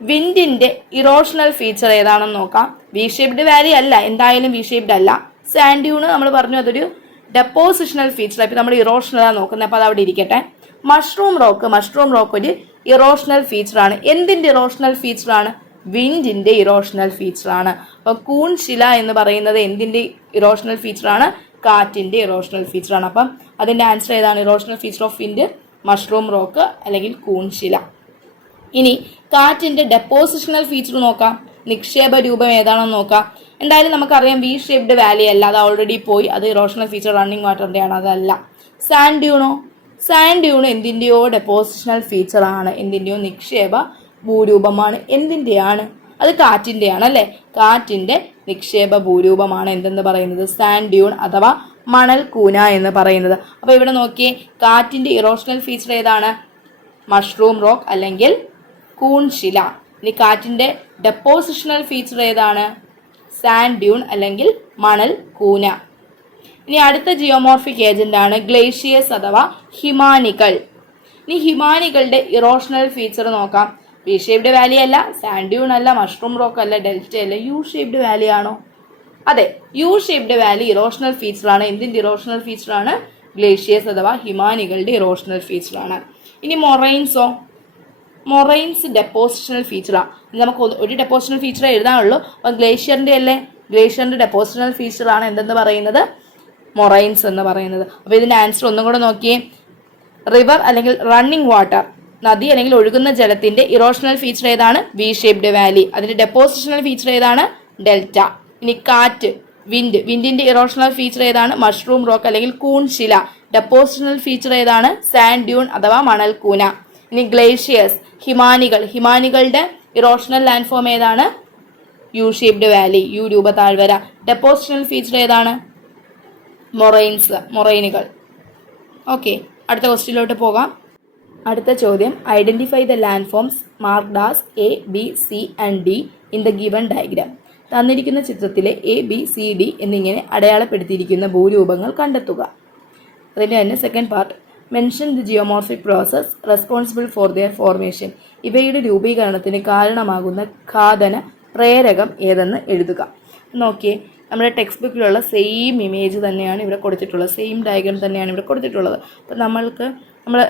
വിൻഡിന്റെ ഇറോഷണൽ ഫീച്ചർ ഏതാണെന്ന് നോക്കാം. വി ഷേപ്ഡ് വാലി അല്ല, എന്തായാലും വി ഷേപ്ഡ് അല്ല. സാൻഡ് ഡ്യൂണ് നമ്മൾ പറഞ്ഞു അതൊരു ഡെപ്പോസിഷണൽ ഫീച്ചർ. ഇപ്പൊ നമ്മൾ ഇറോഷണലാണ് നോക്കുന്നത്, അപ്പൊ അത് അവിടെ ഇരിക്കട്ടെ. മഷ്റൂം റോക്ക് ഒരു ഇറോഷണൽ ഫീച്ചർ ആണ്. എന്തിന്റെ ഇറോഷണൽ ഫീച്ചർ ആണ്? വിൻഡിന്റെ ഇറോഷണൽ ഫീച്ചർ ആണ്. അപ്പൊ കൂൺ ശില എന്ന് പറയുന്നത് എന്തിന്റെ ഇറോഷണൽ ഫീച്ചർ ആണ്? കാറ്റിന്റെ ഇറോഷണൽ ഫീച്ചർ ആണ്. അപ്പം അതിന്റെ ആൻസർ ഏതാണ്? Erosional feature of wind mushroom rock അല്ലെങ്കിൽ കൂൺ ശില. ഇനി കാറ്റിന്റെ ഡെപ്പോസിഷണൽ ഫീച്ചർ നോക്കാം. നിക്ഷേപ രൂപം ഏതാണെന്ന് നോക്കാം. എന്തായാലും നമുക്കറിയാം വി ഷേപ്ഡ് വാലി അല്ല, അത് ഓൾറെഡി പോയി. അത് ഇറോഷണൽ ഫീച്ചർ റണ്ണിങ് വാട്ടറിന്റെ ആണ്, അതല്ല. സാൻഡ് ഡ്യൂണോ? സാൻഡ് ഡ്യൂൺ എന്തിന്റെയോ ഡെപ്പോസിഷണൽ ഫീച്ചർ ആണ്, എന്തിന്റെയോ നിക്ഷേപ ഭൂരൂപമാണ്. എന്തിന്റെയാണ്? അത് കാറ്റിന്റെയാണ് അല്ലെ. കാറ്റിന്റെ നിക്ഷേപ ഭൂരൂപമാണ് എന്തെന്ന് പറയുന്നത്? സാൻഡ് ഡ്യൂൺ അഥവാ മണൽ കൂന എന്ന് പറയുന്നത്. അപ്പൊ ഇവിടെ നോക്കിയേ, കാറ്റിന്റെ ഇറോഷണൽ ഫീച്ചർ ഏതാണ്? മഷ്റൂം റോക്ക് അല്ലെങ്കിൽ കൂൺ ശില. ഇനി കാറ്റിന്റെ ഡെപ്പോസിഷണൽ ഫീച്ചർ ഏതാണ്? സാൻഡ് ഡ്യൂൺ അല്ലെങ്കിൽ മണൽ കൂന. ഇനി അടുത്ത ജിയോമോർഫിക് ഏജന്റ് ആണ് ഗ്ലേഷ്യേഴ്സ് അഥവാ ഹിമാനികൾ. ഇനി ഹിമാനികളുടെ ഇറോഷണൽ ഫീച്ചർ നോക്കാം. വി ഷേപ്ഡ് വാലി അല്ല, സാൻഡ് ഡ്യൂൺ അല്ല, മഷ്റൂം റോക്ക് അല്ല, ഡെൽറ്റ അല്ല. യു ഷേപ്ഡ് വാലി ആണോ? അതെ, U shaped valley erosional feature ആണ്. എന്തിന്റെ ഇറോഷണൽ ഫീച്ചർ ആണ്? ഗ്ലേഷ്യേഴ്സ് അഥവാ ഹിമാനികളുടെ ഇറോഷണൽ ഫീച്ചർ ആണ്. ഇനി മൊറൈൻസോ? Moraines depositional ഫീച്ചറാണ്. നമുക്ക് ഒരു ഡെപ്പോസിഷണൽ ഫീച്ചർ എഴുതാനുള്ളൂ. അപ്പം ഗ്ലേഷ്യറിന്റെ അല്ലേ, ഗ്ലേഷ്യറിന്റെ ഡെപ്പോസിഷണൽ ഫീച്ചർ ആണ് എന്തെന്ന് പറയുന്നത്? മൊറൈൻസ് എന്ന് പറയുന്നത്. അപ്പോൾ ഇതിന്റെ ആൻസർ ഒന്നും കൂടെ നോക്കിയേ. റിവർ അല്ലെങ്കിൽ റണ്ണിങ് വാട്ടർ, നദി അല്ലെങ്കിൽ ഒഴുകുന്ന ജലത്തിന്റെ ഇറോഷണൽ ഫീച്ചർ ഏതാണ്? V shaped valley. അതിന്റെ ഡെപ്പോസിഷണൽ ഫീച്ചർ ഏതാണ്? ഡെൽറ്റ. ഇനി കാറ്റ്, വിൻഡിന്റെ ഇറോഷണൽ ഫീച്ചർ ഏതാണ്? മഷ്റൂം റോക്ക് അല്ലെങ്കിൽ കൂൺ ശില. ഡെപ്പോസിഷണൽ ഫീച്ചർ ഏതാണ്? സാൻഡ് ഡ്യൂൺ അഥവാ മണൽ കൂന. ഇനി ഗ്ലേഷ്യേഴ്സ്, ഹിമാനികളുടെ ഇറോഷണൽ ലാൻഡ് ഫോം ഏതാണ്? യു ഷേപ്ഡ് വാലി, യു രൂപ താഴ്വര. ഡെപ്പോസിഷണൽ ഫീച്ചർ ഏതാണ്? മൊറൈനുകൾ. ഓക്കെ, അടുത്ത ക്വസ്റ്റ്യനിലോട്ട് പോകാം. അടുത്ത ചോദ്യം, identify the landforms marked as A, B, C and D in the given diagram. തന്നിരിക്കുന്ന ചിത്രത്തിലെ എ, ബി, സി, ഡി എന്നിങ്ങനെ അടയാളപ്പെടുത്തിയിരിക്കുന്ന ഭൂരൂപങ്ങൾ കണ്ടെത്തുക. അതിൻ്റെ തന്നെ second part, mention the geomorphic process responsible for their formation. ഇവയുടെ രൂപീകരണത്തിന് കാരണമാകുന്ന ഘാതന പ്രേരകം ഏതെന്ന് എഴുതുക. നോക്കിയേ, നമ്മുടെ ടെക്സ്റ്റ് ബുക്കിലുള്ള സെയിം ഇമേജ് തന്നെയാണ് ഇവിടെ കൊടുത്തിട്ടുള്ളത്, സെയിം ഡയഗ്രം തന്നെയാണ് ഇവിടെ കൊടുത്തിട്ടുള്ളത്. അപ്പം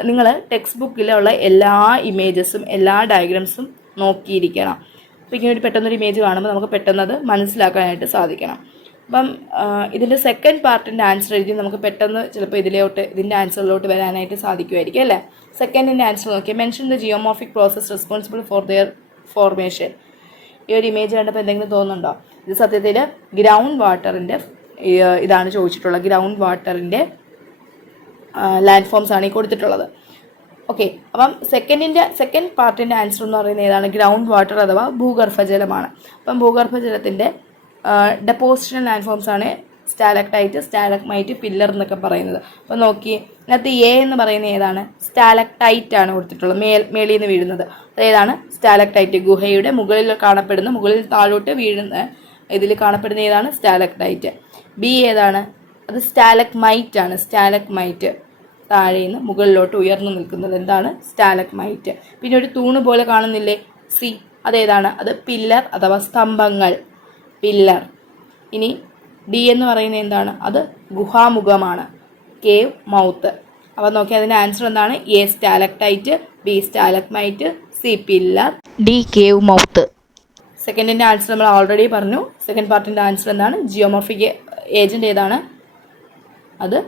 നിങ്ങൾ ടെക്സ്റ്റ് ബുക്കിലുള്ള എല്ലാ ഇമേജസും എല്ലാ ഡയഗ്രാംസും നോക്കിയിരിക്കണം. അപ്പോൾ ഇങ്ങനെ ഒരു പെട്ടെന്നൊരു ഇമേജ് കാണുമ്പോൾ നമുക്ക് പെട്ടെന്നത് മനസ്സിലാക്കാനായിട്ട് സാധിക്കണം. അപ്പം ഇതിൻ്റെ സെക്കൻഡ് പാർട്ടിൻ്റെ ആൻസർ എഴുതി നമുക്ക് പെട്ടെന്ന് ചിലപ്പോൾ ഇതിൻ്റെ ആൻസറിലോട്ട് വരാനായിട്ട് സാധിക്കുമായിരിക്കും അല്ലേ. സെക്കൻഡിൻ്റെ ആൻസർ നോക്കിയാൽ mention the geomorphic process responsible for their formation. ഈ ഒരു ഇമേജ് കണ്ടപ്പോൾ എന്തെങ്കിലും തോന്നുന്നുണ്ടോ? ഇത് സത്യത്തിൽ ഗ്രൗണ്ട് വാട്ടറിൻ്റെ ഇതാണ് ചോദിച്ചിട്ടുള്ളത്. ഗ്രൗണ്ട് വാട്ടറിൻ്റെ ലാൻഡ് ഫോംസ് ആണ് ഈ കൊടുത്തിട്ടുള്ളത്. ഓക്കെ, അപ്പം സെക്കൻഡ് പാർട്ടിൻ്റെ ആൻസർ എന്ന് പറയുന്നത് ഏതാണ്? ഗ്രൗണ്ട് വാട്ടർ അഥവാ ഭൂഗർഭജലമാണ്. അപ്പം ഭൂഗർഭജലത്തിൻ്റെ ഡെപ്പോസിഷൻ ലാൻഡ് ഫോംസ് ആണ് സ്റ്റാലക്ടൈറ്റ്, സ്റ്റാലക്മൈറ്റ്, പില്ലർ എന്നൊക്കെ പറയുന്നത്. അപ്പം നോക്കി, ഇതിനകത്ത് എ എന്ന് പറയുന്നത് ഏതാണ്? സ്റ്റാലക്ടൈറ്റ് ആണ് കൊടുത്തിട്ടുള്ളത്, മേളിൽ നിന്ന് വീഴുന്നത്. അതേതാണ്? സ്റ്റാലക്ടൈറ്റ്. ഗുഹയുടെ മുകളിൽ താഴോട്ട് വീഴുന്ന ഇതിൽ കാണപ്പെടുന്ന ഏതാണ്? സ്റ്റാലക്ടൈറ്റ്. ബി ഏതാണ്? അത് സ്റ്റാലക്മൈറ്റ് ആണ്. സ്റ്റാലക്മൈറ്റ് താഴെ നിന്ന് മുകളിലോട്ട് ഉയർന്നു നിൽക്കുന്നത് എന്താണ്? സ്റ്റാലക്മൈറ്റ്. പിന്നെ ഒരു തൂണ് പോലെ കാണുന്നില്ലേ? സി, അതേതാണ്? അത് പില്ലർ അഥവാ സ്തംഭങ്ങൾ, പില്ലർ. ഇനി ഡി എന്ന് പറയുന്നത് എന്താണ്? അത് ഗുഹാമുഖമാണ്, കേവ് മൗത്ത്. അപ്പോൾ നോക്കി അതിൻ്റെ ആൻസർ എന്താണ്? A stalactite, B stalagmite, C pillar, D cave mouth. സെക്കൻഡിൻ്റെ ആൻസർ നമ്മൾ ഓൾറെഡി പറഞ്ഞു. സെക്കൻഡ് പാർട്ടിൻ്റെ ആൻസർ എന്താണ്? ജിയോമോർഫിക് ഏജന്റ് ഏതാണ്? അത്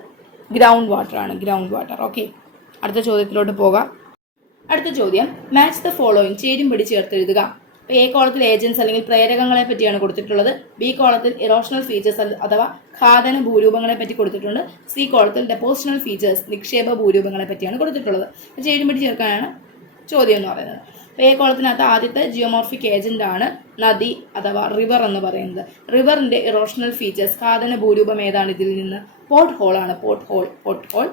ഗ്രൗണ്ട് വാട്ടർ ആണ്, ഗ്രൗണ്ട് വാട്ടർ. ഓക്കെ, അടുത്ത ചോദ്യത്തിലോട്ട് പോകാം. അടുത്ത ചോദ്യം, മാച്ച് ദ ഫോളോയിങ്, ചേരുംപടി ചേർത്തെഴുതുക. അപ്പോൾ എ കോളത്തിൽ ഏജൻസ് അല്ലെങ്കിൽ പ്രേരകങ്ങളെ പറ്റിയാണ് കൊടുത്തിട്ടുള്ളത്. ബി കോളത്തിൽ ഇറോഷണൽ ഫീച്ചേഴ്സ് അഥവാ ഘാതന ഭൂരൂപങ്ങളെ പറ്റി കൊടുത്തിട്ടുണ്ട്. സി കോളത്തിൽ ഡെപ്പോസിഷണൽ ഫീച്ചേഴ്സ് നിക്ഷേപ ഭൂരൂപങ്ങളെ പറ്റിയാണ് കൊടുത്തിട്ടുള്ളത്. ചേരുംപടി ചേർക്കാനാണ് ചോദ്യം എന്ന് പറയുന്നത്. അപ്പോൾ എ കോളത്തിനകത്ത് ആദ്യത്തെ ജിയോമോർഫിക് ഏജന്റ് ആണ് നദി അഥവാ റിവർ എന്ന് പറയുന്നത്. റിവറിന്റെ ഇറോഷണൽ ഫീച്ചേഴ്സ് ഘാതന ഭൂരൂപം ഏതാണ് ഇതിൽ നിന്ന്? പോട്ട് ഹോൾ ആണ്. Pothole.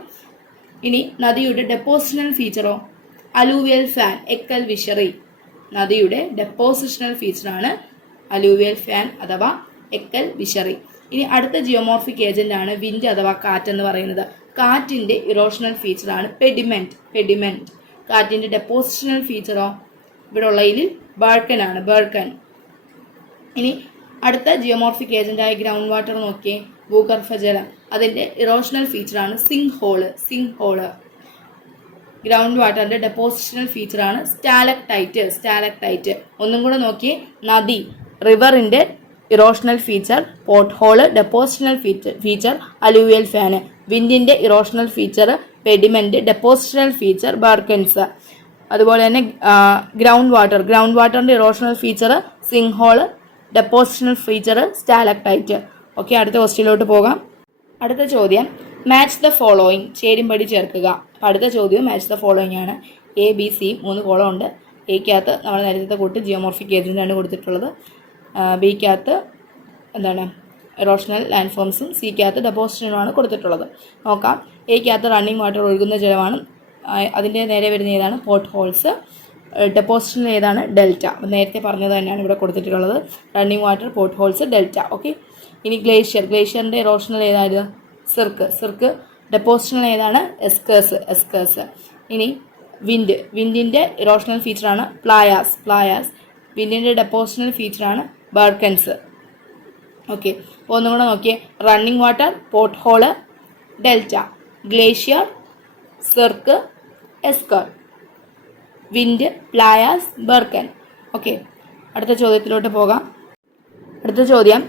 ഇനി നദിയുടെ ഡെപ്പോസിഷണൽ ഫീച്ചറോ? അലൂവിയൽ ഫാൻ, എക്കൽ വിഷറി. നദിയുടെ ഡെപ്പോസിഷണൽ ഫീച്ചറാണ് അലൂവിയൽ ഫാൻ അഥവാ എക്കൽ വിഷറി. ഇനി അടുത്ത ജിയോമോർഫിക് ഏജന്റ് ആണ് വിൻഡ് അഥവാ കാറ്റ് എന്ന് പറയുന്നത്. കാറ്റിന്റെ ഇറോഷണൽ ഫീച്ചറാണ് പെഡിമെന്റ്. കാറ്റിന്റെ ഡെപ്പോസിഷണൽ ഫീച്ചറോ? ഇവിടെ ഉള്ളതിൽ ബർക്കൻ ആണ്. ഇനി അടുത്ത ജിയോമോർഫിക് ഏജന്റ് ആയ ഗ്രൗണ്ട് വാട്ടർ നോക്കിയേ, ഭൂഗർഭജലം. അതിന്റെ ഇറോഷണൽ ഫീച്ചറാണ് സിങ്ക് ഹോള്. ഗ്രൗണ്ട് വാട്ടറിന്റെ ഡെപ്പോസിഷണൽ ഫീച്ചറാണ് സ്റ്റാലക്ടൈറ്റ്. ഒന്നും കൂടെ നോക്കിയേ, നദി റിവറിന്റെ erosional feature pothole, depositional feature alluvial fan. വിൻഡിന്റെ erosional feature pediment, depositional feature barchans. അതുപോലെ തന്നെ ഗ്രൗണ്ട് വാട്ടറിന്റെ erosional feature sinkhole, depositional feature stalactite. Okay, അടുത്ത ക്വസ്റ്റ്യനിലോട്ട് പോകാം. അടുത്ത ചോദ്യം, മാച്ച് ദ ഫോളോയിങ്, ചേരുംപടി ചേർക്കുക. അപ്പോൾ അടുത്ത ചോദ്യം മാച്ച് ദ ഫോളോയിങ് ആണ്. എ ബി സി 3 കോളം ഉണ്ട്. എക്കകത്ത് നമ്മൾ നേരത്തെ കൂട്ടി ജിയോമോർഫിക് ഏജന്റാണ് കൊടുത്തിട്ടുള്ളത്. ബിക്കകത്ത് എന്താണ് ഇറോഷണൽ ലാൻഡ് ഫോംസും സിക്കകത്ത് ഡെപ്പോസിഷനുമാണ് കൊടുത്തിട്ടുള്ളത്. നോക്കാം. എക്കകത്ത് റണ്ണിങ് വാട്ടർ ഒഴുകുന്ന ജലമാണ്. അതിൻ്റെ നേരെ വരുന്ന ഏതാണ്? Pot holes. ഡെപ്പോസിഷനിൽ ഏതാണ്? ഡെൽറ്റ. നേരത്തെ പറഞ്ഞത് തന്നെയാണ് ഇവിടെ കൊടുത്തിട്ടുള്ളത്. Running water, potholes, delta. Okay. ഇനി ഗ്ലേഷ്യറിൻ്റെ ഇറോഷണൽ ഏതാണ്? സിർക്ക്. ഡെപ്പോസിഷണൽ ഏതാണ്? എസ്കേഴ്സ്. ഇനി വിൻഡിൻ്റെ ഇറോഷണൽ ഫീച്ചറാണ് പ്ലായാസ്. വിൻഡിൻ്റെ ഡെപ്പോസിഷണൽ ഫീച്ചറാണ് ബർക്കൻസ്. ഓക്കെ, അപ്പോൾ ഒന്നും കൂടെ നോക്കിയേ. Running water, pothole, delta. Glacier, cirque, esker. Wind, playas, barchan. Okay, അടുത്ത ചോദ്യത്തിലോട്ട് പോകാം. അടുത്ത ചോദ്യം,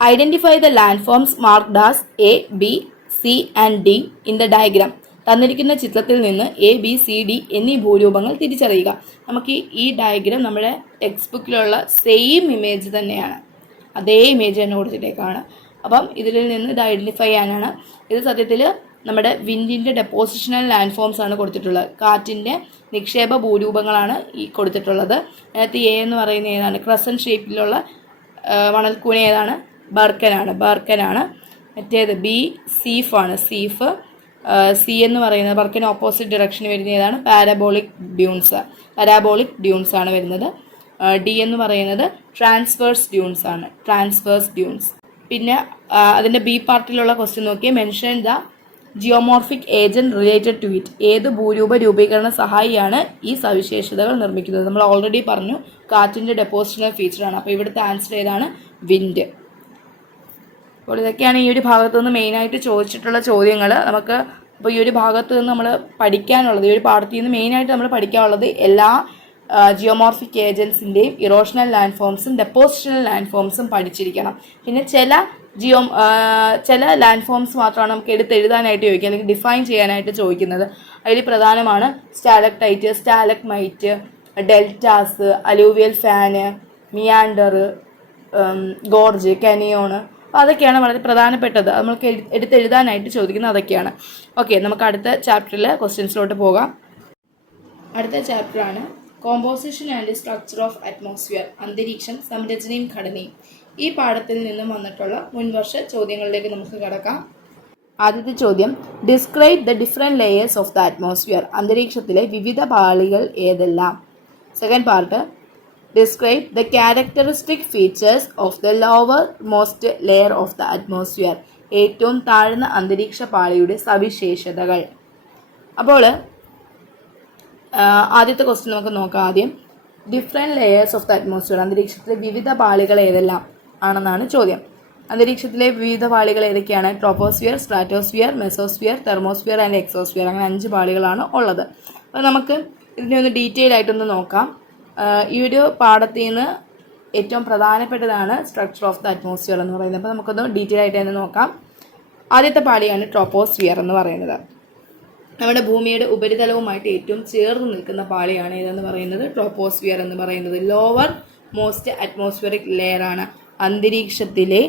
identify the landforms marked as A, B, C and D in the diagram. തന്നിരിക്കുന്ന ചിത്രത്തിൽ നിന്ന് എ, ബി, സി, ഡി എന്നീ ഭൂരൂപങ്ങൾ തിരിച്ചറിയുക. നമുക്ക് ഈ ഡയഗ്രാം നമ്മുടെ ടെക്സ്റ്റ് ബുക്കിലുള്ള സെയിം ഇമേജ് തന്നെയാണ്. അതേ ഇമേജ് തന്നെ കൊടുത്തിട്ടേക്കാണ്. അപ്പം ഇതിൽ നിന്ന് ഇത് ഐഡന്റിഫൈ ചെയ്യാനാണ്. ഇത് സത്യത്തിൽ നമ്മുടെ വിൻഡിൻ്റെ ഡെപ്പോസിഷണൽ ലാൻഡ് ഫോംസ് ആണ് കൊടുത്തിട്ടുള്ളത്. കാറ്റിൻ്റെ നിക്ഷേപ ഭൂരൂപങ്ങളാണ് ഈ കൊടുത്തിട്ടുള്ളത്. അതിനകത്ത് എ എന്ന് പറയുന്ന ഏതാണ്? ക്രസൻറ്റ് ഷേപ്പിലുള്ള മണൽക്കൂന ഏതാണ്? ബർക്കനാണ്. മറ്റേത് ബി സീഫാണ്. സി എന്ന് പറയുന്നത് ബർക്കന് ഓപ്പോസിറ്റ് ഡയറക്ഷന് വരുന്ന ഏതാണ്? പാരാബോളിക് ഡ്യൂൺസ് ആണ് വരുന്നത്. ഡി എന്ന് പറയുന്നത് ട്രാൻസ്വേഴ്സ് ഡ്യൂൺസ്. പിന്നെ അതിൻ്റെ ബി പാർട്ടിലുള്ള ക്വസ്റ്റ്യൻ നോക്കിയാൽ mention the geomorphic agent related to it. ഏത് ഭൂരൂപ രൂപീകരണ സഹായിയാണ് ഈ സവിശേഷതകൾ നിർമ്മിക്കുന്നത്? നമ്മൾ ഓൾറെഡി പറഞ്ഞു കാറ്റിൻ്റെ ഡെപ്പോസിഷണൽ ഫീച്ചറാണ്. അപ്പോൾ ഇവിടുത്തെ ആൻസർ ഏതാണ്? വിൻഡ്. അപ്പോൾ ഇതൊക്കെയാണ് ഈ ഒരു ഭാഗത്തു നിന്ന് മെയിനായിട്ട് ചോദിച്ചിട്ടുള്ള ചോദ്യങ്ങൾ. നമുക്ക് അപ്പോൾ ഈ ഒരു ഭാഗത്ത് നിന്ന് നമ്മൾ പഠിക്കാനുള്ളത്, ഈ ഒരു പാഠത്തിൽ നിന്ന് മെയിനായിട്ട് നമ്മൾ പഠിക്കാനുള്ളത് എല്ലാ ജിയോമോർഫിക് ഏജൻസിൻ്റെയും ഇറോഷണൽ ലാൻഡ് ഫോംസും ഡെപ്പോസിഷണൽ ലാൻഡ് ഫോംസും പഠിച്ചിരിക്കണം. പിന്നെ ചില ലാൻഡ് ഫോംസ് മാത്രമാണ് നമുക്ക് എഴുതാനായിട്ട് ചോദിക്കുക, അല്ലെങ്കിൽ ഡിഫൈൻ ചെയ്യാനായിട്ട് ചോദിക്കുന്നത്. അതിൽ പ്രധാനമാണ് stalactite, stalagmite, deltas, alluvial fan, meander, gorge, canyon. അപ്പോൾ അതൊക്കെയാണ് വളരെ പ്രധാനപ്പെട്ടത്. നമ്മൾക്ക് എഴുതാനായിട്ട് ചോദിക്കുന്നത് അതൊക്കെയാണ്. ഓക്കെ, നമുക്ക് അടുത്ത ചാപ്റ്ററിൽ ക്വസ്റ്റ്യൻസിലോട്ട് പോകാം. അടുത്ത ചാപ്റ്ററാണ് composition and structure of atmosphere, അന്തരീക്ഷം, സംരചനയും ഘടനയും. ഈ പാഠത്തിൽ നിന്നും വന്നിട്ടുള്ള മുൻവർഷ ചോദ്യങ്ങളിലേക്ക് നമുക്ക് കടക്കാം. ആദ്യത്തെ ചോദ്യം, describe the different layers of the atmosphere. അന്തരീക്ഷത്തിലെ വിവിധ പാളികൾ ഏതെല്ലാം? Second part, describe the characteristic features of the lowermost layer of the atmosphere. ഏറ്റവും താഴ്ന്ന അന്തരീക്ഷ പാളിയുടെ സവിശേഷതകൾ. അപ്പോൾ ആദ്യത്തെ ക്വസ്റ്റ്യൻ നമുക്ക് നോക്കാം. ആദ്യം different layers of the atmosphere, അന്തരീക്ഷത്തിലെ വിവിധ പാളികൾ ഏതെല്ലാം ആണെന്നാണ് ചോദ്യം. അന്തരീക്ഷത്തിലെ വിവിധ പാളികൾ ഏതൊക്കെയാണ്? Troposphere, stratosphere, mesosphere, thermosphere and exosphere. അങ്ങനെ 5 പാളികളാണ് ഉള്ളത്. അപ്പോൾ നമുക്ക് ഇതിനെ ഒന്ന് ഡീറ്റെയിൽ ആയിട്ടൊന്ന് നോക്കാം. ഈ ഒരു പാഠത്തിൽ നിന്ന് ഏറ്റവും പ്രധാനപ്പെട്ടതാണ് സ്ട്രക്ചർ ഓഫ് ദ അറ്റ്മോസ്ഫിയർ എന്ന് പറയുന്നത്. അപ്പോൾ നമുക്കൊന്ന് ഡീറ്റെയിൽ ആയിട്ട് തന്നെ നോക്കാം. ആദ്യത്തെ പാളിയാണ് ട്രോപ്പോസ്ഫിയർ എന്ന് പറയുന്നത്. നമ്മുടെ ഭൂമിയുടെ ഉപരിതലവുമായിട്ട് ഏറ്റവും ചേർന്ന് നിൽക്കുന്ന പാളിയാണ് ഏതെന്ന് പറയുന്നത് ട്രോപ്പോസ്ഫിയർ എന്ന് പറയുന്നത്. ലോവർ മോസ്റ്റ് അറ്റ്മോസ്ഫിയറിക് ലെയർ ആണ് അന്തരീക്ഷത്തിലെ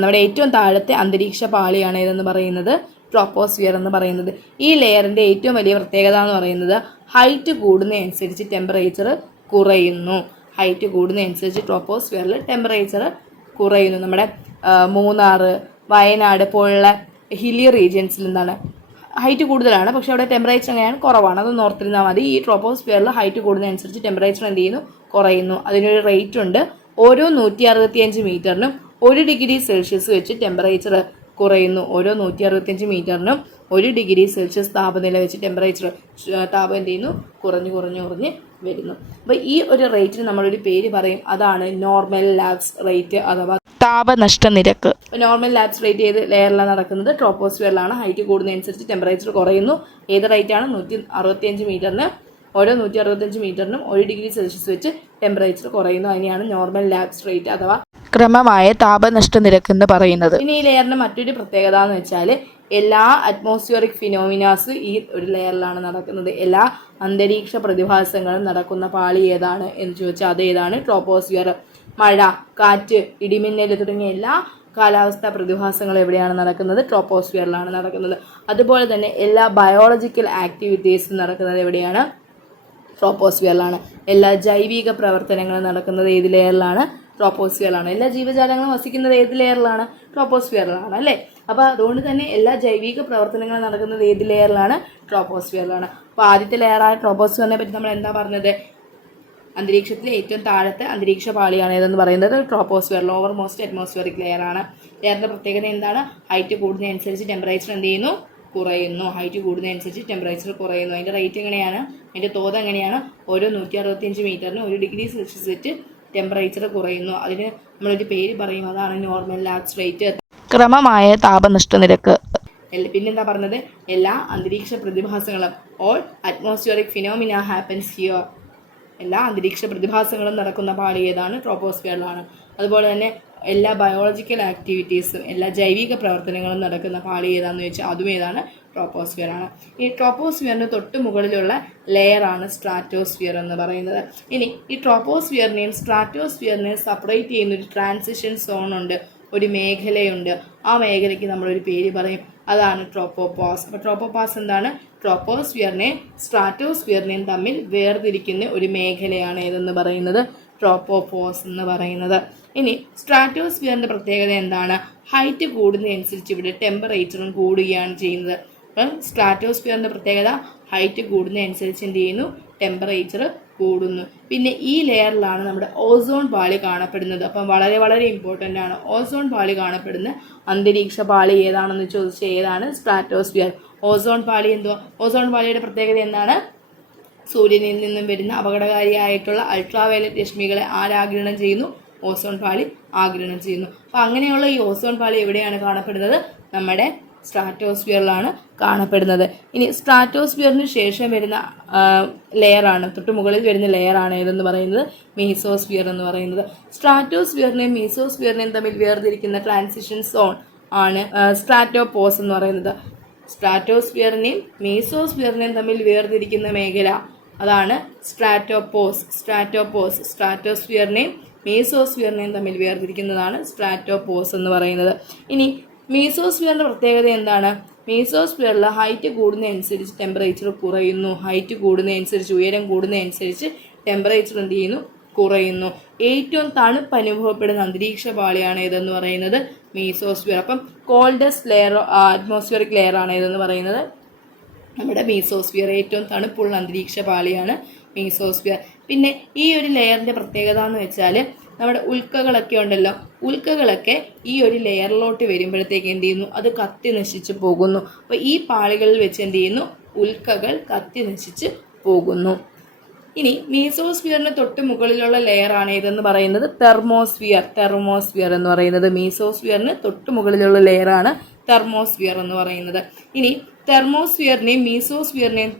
നമ്മുടെ ഏറ്റവും താഴത്തെ അന്തരീക്ഷ പാളിയാണ് ഏതെന്ന് പറയുന്നത് ട്രോപ്പോസ്ഫിയർ എന്ന് പറയുന്നത്. ഈ ലെയറിൻ്റെ ഏറ്റവും വലിയ പ്രത്യേകത എന്ന് പറയുന്നത് ഹൈറ്റ് കൂടുന്നതനുസരിച്ച് ടെമ്പറേച്ചർ കുറയുന്നു. ഹൈറ്റ് കൂടുന്നതനുസരിച്ച് ട്രോപ്പോസ്ഫിയറിൽ ടെമ്പറേച്ചർ കുറയുന്നു. നമ്മുടെ മൂന്നാർ, വയനാട് പോലുള്ള ഹില്ലി റീജിയൻസിൽ എന്താണ് ഹൈറ്റ് കൂടുതലാണ്, പക്ഷെ അവിടെ ടെമ്പറേച്ചർ എങ്ങനെയാണ് കുറവാണ്. അത് ഓർത്തിരുന്നാൽ മതി. ഈ ട്രോപ്പോസ്ഫിയറിൽ ഹൈറ്റ് കൂടുന്നതനുസരിച്ച് ടെമ്പറേച്ചർ എന്ത് ചെയ്യുന്നു കുറയുന്നു. അതിനൊരു റേറ്റ് ഉണ്ട്. ഓരോ 165 മീറ്ററിനും 1 ഡിഗ്രി സെൽഷ്യസ് വെച്ച് ടെമ്പറേച്ചർ കുറയുന്നു. ഓരോ 165 മീറ്ററിനും 1 ഡിഗ്രി സെൽഷ്യസ് താപനില വെച്ച് ടെമ്പറേച്ചർ താപം എന്ത് ചെയ്യുന്നു കുറഞ്ഞ് വരുന്നു. അപ്പോൾ ഈ ഒരു റേറ്റിന് നമ്മളൊരു പേര് പറയും, അതാണ് നോർമൽ ലാപ്സ് റേറ്റ് അഥവാ താപനഷ്ട നിരക്ക്. നോർമൽ ലാപ്സ് റേറ്റ് ഏത് ലെയറിലാണ് നടക്കുന്നത്? ട്രോപ്പോസ്ഫിയറിലാണ്. ഹൈറ്റ് കൂടുന്നതനുസരിച്ച് ടെമ്പറേച്ചർ കുറയുന്നു. ഏത് റേറ്റാണ്? 165 മീറ്ററിന് ഓരോ 165 മീറ്ററിനും 1 ഡിഗ്രി സെൽഷ്യസ് വെച്ച് ടെമ്പറേച്ചർ കുറയുന്നു. അതിനെയാണ് നോർമൽ ലാപ്സ് റേറ്റ് അഥവാ ക്രമമായ താപനഷ്ട നിരക്ക് എന്ന് പറയുന്നത്. ഇനി ഈ ലെയറിന്റെ മറ്റൊരു പ്രത്യേകത എന്ന് വെച്ചാൽ എല്ലാ അറ്റ്മോസ്ഫിയറിക് ഫിനോമിനാസ് ഈ ഒരു ലെയറിലാണ് നടക്കുന്നത്. എല്ലാ അന്തരീക്ഷ പ്രതിഭാസങ്ങളും നടക്കുന്ന പാളി ഏതാണ് എന്ന് ചോദിച്ചാൽ അത് ഏതാണ്? ട്രോപ്പോസ്ഫിയർ. മഴ, കാറ്റ്, ഇടിമിന്നൽ തുടങ്ങിയ എല്ലാ കാലാവസ്ഥാ പ്രതിഭാസങ്ങളും എവിടെയാണ് നടക്കുന്നത്? ട്രോപ്പോസ്ഫിയറിലാണ് നടക്കുന്നത്. അതുപോലെ തന്നെ എല്ലാ ബയോളജിക്കൽ ആക്ടിവിറ്റീസും നടക്കുന്നത് എവിടെയാണ്? ട്രോപ്പോസ്ഫിയറിലാണ്. എല്ലാ ജൈവിക പ്രവർത്തനങ്ങളും നടക്കുന്നത് ഏത് ലെയറിലാണ്? ട്രോപ്പോസ്ഫിയറിലാണ്. എല്ലാ ജീവജാലങ്ങളും വസിക്കുന്നത് ഏത് ലെയറിലാണ്? ട്രോപ്പോസ്ഫിയറിലാണ് അല്ലേ? അപ്പോൾ അതുകൊണ്ട് തന്നെ എല്ലാ ജൈവിക പ്രവർത്തനങ്ങളും നടക്കുന്നത് ഏത് ലെയറിലാണ്? ട്രോപ്പോസ്ഫിയറിലാണ്. അപ്പോൾ ആദ്യത്തെ ലെയറായ ട്രോപ്പോസ്ഫിയറിനെ പറ്റി നമ്മൾ എന്താ പറഞ്ഞത്? അന്തരീക്ഷത്തിലെ ഏറ്റവും താഴത്തെ അന്തരീക്ഷ പാളിയാണ് ഏതെന്ന് പറയുന്നത് troposphere. Lower most atmospheric layer ആണ്. ലെയറിന്റെ പ്രത്യേകത എന്താണ്? ഹൈറ്റ് കൂടുന്നതനുസരിച്ച് ടെമ്പറേച്ചർ എന്ത് ചെയ്യുന്നു? കുറയുന്നു. ഹൈറ്റ് കൂടുന്നതനുസരിച്ച് ടെമ്പറേച്ചർ കുറയുന്നു. അതിൻ്റെ റേറ്റ് എങ്ങനെയാണ്? അതിൻ്റെ തോത് എങ്ങനെയാണ്? ഓരോ 165 മീറ്ററിന് 1 ഡിഗ്രി സെൽഷ്യസ് വെച്ച് ടെമ്പറേച്ചർ കുറയുന്നു. അതിന് നമ്മളൊരു പേര് പറയും, അതാണ് നോർമൽ ലാപ്സ് റേറ്റ്, ക്രമമായ താപനഷ്ട നിരക്ക്. പിന്നെന്താ പറഞ്ഞത്? എല്ലാ അന്തരീക്ഷ പ്രതിഭാസങ്ങളും all atmospheric phenomena happens here. എല്ലാ അന്തരീക്ഷ പ്രതിഭാസങ്ങളും നടക്കുന്ന പാളി ഏതാണ്? ട്രോപ്പോസ്ഫിയറിലാണ്. അതുപോലെ തന്നെ എല്ലാ ബയോളജിക്കൽ ആക്ടിവിറ്റീസും എല്ലാ ജൈവിക പ്രവർത്തനങ്ങളും നടക്കുന്ന പാളി ഏതാണെന്ന് ചോദിച്ചാൽ അതും ഏതാണ്? ട്രോപ്പോസ്ഫിയറാണ്. ഈ ട്രോപ്പോസ്ഫിയറിന് തൊട്ട് മുകളിലുള്ള ലെയറാണ് സ്ട്രാറ്റോസ്ഫിയർ എന്ന് പറയുന്നത്. ഇനി ഈ ട്രോപ്പോസ്ഫിയറിനെയും സ്ട്രാറ്റോസ്ഫിയറിനെയും സെപ്പറേറ്റ് ചെയ്യുന്ന ഒരു ട്രാൻസിഷൻ സോൺ ഉണ്ട്, ഒരു മേഖലയുണ്ട്. ആ മേഖലയ്ക്ക് നമ്മളൊരു പേര് പറയും, അതാണ് ട്രോപ്പോപാസ്. അപ്പോൾ ട്രോപ്പോപാസ് എന്താണ്? ട്രോപ്പോസ്ഫിയറിനെയും സ്ട്രാറ്റോസ്ഫിയറിനെയും തമ്മിൽ വേർതിരിക്കുന്ന ഒരു മേഖലയാണ് ഏതെന്ന് പറയുന്നത് ട്രോപ്പോപോസ് എന്ന് പറയുന്നത്. ഇനി സ്ട്രാറ്റോസ്ഫിയറിന്റെ പ്രത്യേകത എന്താണ്? ഹൈറ്റ് കൂടുന്നതനുസരിച്ച് ഇവിടെ ടെമ്പറേച്ചറും കൂടുകയാണ് ചെയ്യുന്നത്. അപ്പം സ്ട്രാറ്റോസ്ഫിയറിന്റെ പ്രത്യേകത ഹൈറ്റ് കൂടുന്നതനുസരിച്ച് എന്ത് ചെയ്യുന്നു? ടെമ്പറേച്ചർ കൂടുന്നു. പിന്നെ ഈ ലെയറിലാണ് നമ്മുടെ ഓസോൺ പാളി കാണപ്പെടുന്നത്. അപ്പം വളരെ വളരെ ഇമ്പോർട്ടൻ്റ് ആണ്. ഓസോൺ പാളി കാണപ്പെടുന്ന അന്തരീക്ഷ പാളി ഏതാണെന്ന് ചോദിച്ചാൽ ഏതാണ്? സ്ട്രാറ്റോസ്ഫിയർ. ഓസോൺ പാളി എന്തുവാ? ഓസോൺ പാളിയുടെ പ്രത്യേകത എന്താണ്? സൂര്യനിൽ നിന്നും വരുന്ന അപകടകാരിയായിട്ടുള്ള അൾട്രാവയലറ്റ് രശ്മികളെ ആരാഗിരണം ചെയ്യുന്നു? ഓസോൺ പാളി ആഗിരണം ചെയ്യുന്നു. അപ്പം അങ്ങനെയുള്ള ഈ ഓസോൺ പാളി എവിടെയാണ് കാണപ്പെടുന്നത്? നമ്മുടെ സ്ട്രാറ്റോസ്ഫിയറിലാണ് കാണപ്പെടുന്നത്. ഇനി സ്ട്രാറ്റോസ്ഫിയറിന് ശേഷം വരുന്ന ലെയറാണ്, തൊട്ട് മുകളിൽ വരുന്ന ലെയറാണ് ഏതെന്ന് പറയുന്നത് മീസോസ്ഫിയർ എന്ന് പറയുന്നത്. സ്ട്രാറ്റോസ്ഫിയറിനെയും മീസോസ്ഫിയറിനെയും തമ്മിൽ വേർതിരിക്കുന്ന ട്രാൻസിഷൻ സോൺ ആണ് സ്ട്രാറ്റോപോസ് എന്ന് പറയുന്നത്. സ്ട്രാറ്റോസ്ഫിയറിനെയും മീസോസ്ഫിയറിനെയും തമ്മിൽ വേർതിരിക്കുന്ന മേഖല അതാണ് സ്ട്രാറ്റോപോസ്. സ്ട്രാറ്റോസ്ഫിയറിനെയും മീസോസ്ഫിയറിനെയും തമ്മിൽ വേർതിരിക്കുന്നതാണ് സ്ട്രാറ്റോപോസ് എന്ന് പറയുന്നത്. ഇനി മീസോസ്ഫിയറിന്റെ പ്രത്യേകത എന്താണ്? മീസോസ്ഫിയറിൽ ഹൈറ്റ് കൂടുന്നതനുസരിച്ച് ടെമ്പറേച്ചർ കുറയുന്നു. ഹൈറ്റ് കൂടുന്നതനുസരിച്ച്, ഉയരം കൂടുന്നതനുസരിച്ച് ടെമ്പറേച്ചർ എന്ത് ചെയ്യുന്നു? കുറയുന്നു. ഏറ്റവും തണുപ്പ് അനുഭവപ്പെടുന്ന അന്തരീക്ഷ പാളിയാണ് ഏതെന്ന് പറയുന്നത് മീസോസ്ഫിയർ. അപ്പം കോൾഡസ്റ്റ് ലെയർ അറ്റ്മോസ്ഫിയറിക് ലെയർ ആണ് ഏതെന്ന് പറയുന്നത് നമ്മുടെ മീസോസ്ഫിയർ. ഏറ്റവും തണുപ്പുള്ള അന്തരീക്ഷ പാളിയാണ് മീസോസ്ഫിയർ. പിന്നെ ഈ ഒരു ലെയറിന്റെ പ്രത്യേകത എന്ന് വെച്ചാൽ നമ്മുടെ ഉൽക്കകളൊക്കെ ഉണ്ടല്ലോ, ഉൽക്കകളൊക്കെ ഈ ഒരു ലെയറിലോട്ട് വരുമ്പോഴത്തേക്ക് എന്ത് ചെയ്യുന്നു? അത് കത്തി നശിച്ച് പോകുന്നു. അപ്പോൾ ഈ പാളികളിൽ വെച്ച് എന്ത് ചെയ്യുന്നു? ഉൽക്കകൾ കത്തി നശിച്ച് പോകുന്നു. ഇനി മീസോസ്ഫിയറിന് തൊട്ട് മുകളിലുള്ള ലെയറാണ് ഏതെന്ന് പറയുന്നത് തെർമോസ്ഫിയർ എന്ന് പറയുന്നത്. മീസോസ്ഫിയറിന് തൊട്ട് മുകളിലുള്ള ലെയറാണ് തെർമോസ്ഫിയർ എന്ന് പറയുന്നത്. ഇനി തെർമോസ്ഫിയറിനെയും മീസോസ്ഫിയറിനെയും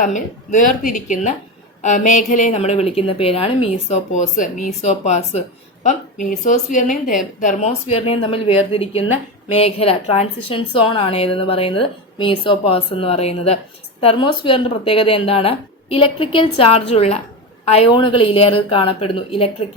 തമ്മിൽ വേർതിരിക്കുന്ന മേഖലയെ നമ്മൾ വിളിക്കുന്ന പേരാണ് മീസോപാസ്. അപ്പം മീസോസ്ഫിയറിനെയും തെർമോസ്ഫിയറിനെയും തമ്മിൽ വേർതിരിക്കുന്ന മേഖല, ട്രാൻസിഷൻ സോൺ ആണ് ഏതെന്ന് പറയുന്നത് മീസോപാസ് എന്ന് പറയുന്നത്. തെർമോസ്ഫിയറിന്റെ പ്രത്യേകത എന്താണ്? ഇലക്ട്രിക്കൽ ചാർജുള്ള അയോണുകൾ ഈ ലെയറിൽ കാണപ്പെടുന്നു. ഇലക്ട്രിക്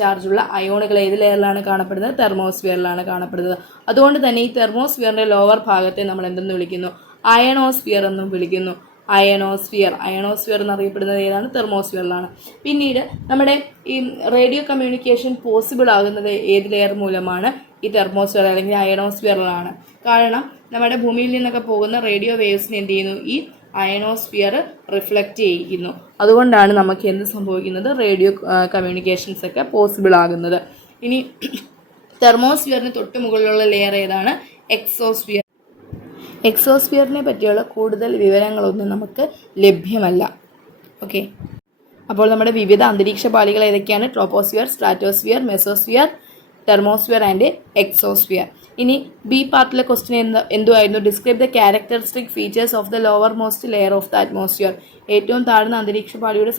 ചാർജുള്ള അയോണുകൾ ഏത് ലെയറിലാണ് കാണപ്പെടുന്നത്? തെർമോസ്ഫിയറിലാണ് കാണപ്പെടുന്നത്. അതുകൊണ്ട് തന്നെ ഈ തെർമോസ്ഫിയറിന്റെ ലോവർ ഭാഗത്തെ നമ്മൾ എന്തെന്ന് വിളിക്കുന്നു? അയണോസ്ഫിയർ എന്നും വിളിക്കുന്നു. അയണോസ്ഫിയർ എന്നറിയപ്പെടുന്നത് ഏതാണ്? തെർമോസ്ഫിയറിലാണ്. പിന്നീട് നമ്മുടെ ഈ റേഡിയോ കമ്മ്യൂണിക്കേഷൻ പോസിബിൾ ആകുന്നത് ഏത് ലെയർ മൂലമാണ്? ഈ തെർമോസ്ഫിയർ അല്ലെങ്കിൽ അയണോസ്ഫിയറിലാണ്. കാരണം നമ്മുടെ ഭൂമിയിൽ നിന്നൊക്കെ പോകുന്ന റേഡിയോ വേവ്സിനെ എന്ത് ചെയ്യുന്നു? ഈ അയണോസ്ഫിയർ റിഫ്ലക്റ്റ് ചെയ്യിക്കുന്നു. അതുകൊണ്ടാണ് നമുക്ക് എന്ത് സംഭവിക്കുന്നത്? റേഡിയോ കമ്മ്യൂണിക്കേഷൻസ് ഒക്കെ പോസിബിൾ ആകുന്നത്. ഇനി തെർമോസ്ഫിയറിന് തൊട്ട് മുകളിലുള്ള ലെയർ ഏതാണ്? എക്സോസ്ഫിയർ. എക്സോസ്ഫിയറിനെ പറ്റിയുള്ള കൂടുതൽ വിവരങ്ങളൊന്നും നമുക്ക് ലഭ്യമല്ല. ഓക്കെ, അപ്പോൾ നമ്മുടെ വിവിധ അന്തരീക്ഷ പാളികൾ ഏതൊക്കെയാണ്? Troposphere, stratosphere, mesosphere, thermosphere and exosphere. ഇനി ബി പാർട്ടിലെ ക്വസ്റ്റ്യൻ എന്തുമായിരുന്നു? Describe the characteristic features of the lowermost layer of the atmosphere. ഏറ്റവും താഴ്ന്ന അന്തരീക്ഷ പാളിയുടെ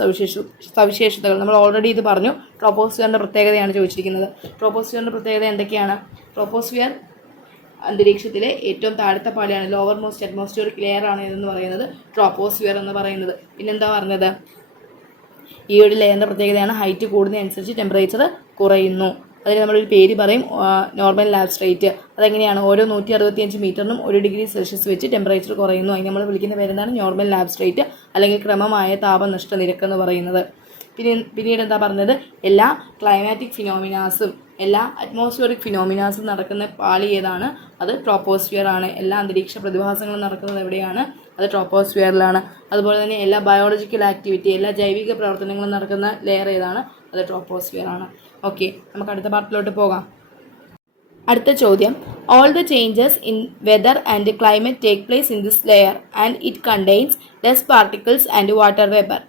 സവിശേഷതകൾ. നമ്മൾ ഓൾറെഡി ഇത് പറഞ്ഞു. ട്രോപ്പോസ്ഫിയറിന്റെ പ്രത്യേകതയാണ് ചോദിച്ചിരിക്കുന്നത്. ട്രോപ്പോസ്ഫിയറിന്റെ പ്രത്യേകത എന്തൊക്കെയാണ്? ട്രോപ്പോസ്ഫിയർ അന്തരീക്ഷത്തിലെ ഏറ്റവും താഴത്തെ പാളിയാണ്. ലോവർ മോസ്റ്റ് അറ്റ്മോസ്ഫിയറിക് ലെയർ ആണ് എന്ന് പറയുന്നത് ട്രോപ്പോസ്ഫിയർ എന്ന് പറയുന്നത്. പിന്നെന്താ പറഞ്ഞത്? ഈ ഒരു ലെയറിന്റെ പ്രത്യേകതയാണ് ഹൈറ്റ് കൂടുന്നതനുസരിച്ച് ടെമ്പറേച്ചർ കുറയുന്നു. അതിന് നമ്മളൊരു പേര് പറയും, നോർമൽ ലാബ്സ് റേറ്റ്. അതെങ്ങനെയാണ്? ഓരോ 165 മീറ്ററിനും 1 ഡിഗ്രി സെൽഷ്യസ് വെച്ച് ടെമ്പറേച്ചർ കുറയുന്നു. അതിന് നമ്മൾ വിളിക്കുന്ന പേരെന്താണ്? നോർമൽ ലാബ്സ് റേറ്റ് അല്ലെങ്കിൽ ക്രമമായ താപനഷ്ട നിരക്ക് എന്ന് പറയുന്നത്. പിന്നീട് എന്താ പറഞ്ഞത്? എല്ലാ ക്ലൈമാറ്റിക് ഫിനോമിനാസും എല്ലാ അറ്റ്മോസ്ഫിയറിക് ഫിനോമിനാസും നടക്കുന്ന പാളി ഏതാണ്? അത് ട്രോപ്പോസ്ഫിയർ ആണ്. എല്ലാ അന്തരീക്ഷ പ്രതിഭാസങ്ങളും നടക്കുന്നത് എവിടെയാണ്? അത് ട്രോപ്പോസ്ഫിയറിലാണ്. അതുപോലെ തന്നെ എല്ലാ ബയോളജിക്കൽ ആക്ടിവിറ്റി, എല്ലാ ജൈവിക പ്രവർത്തനങ്ങളും നടക്കുന്ന ലെയർ ഏതാണ്? അത് ട്രോപ്പോസ്ഫിയർ ആണ്. ഓക്കെ, നമുക്ക് അടുത്ത പാർട്ടിലോട്ട് പോകാം. അടുത്ത ചോദ്യം, all the changes in weather and climate take place in this layer and it contains dust particles and water vapor.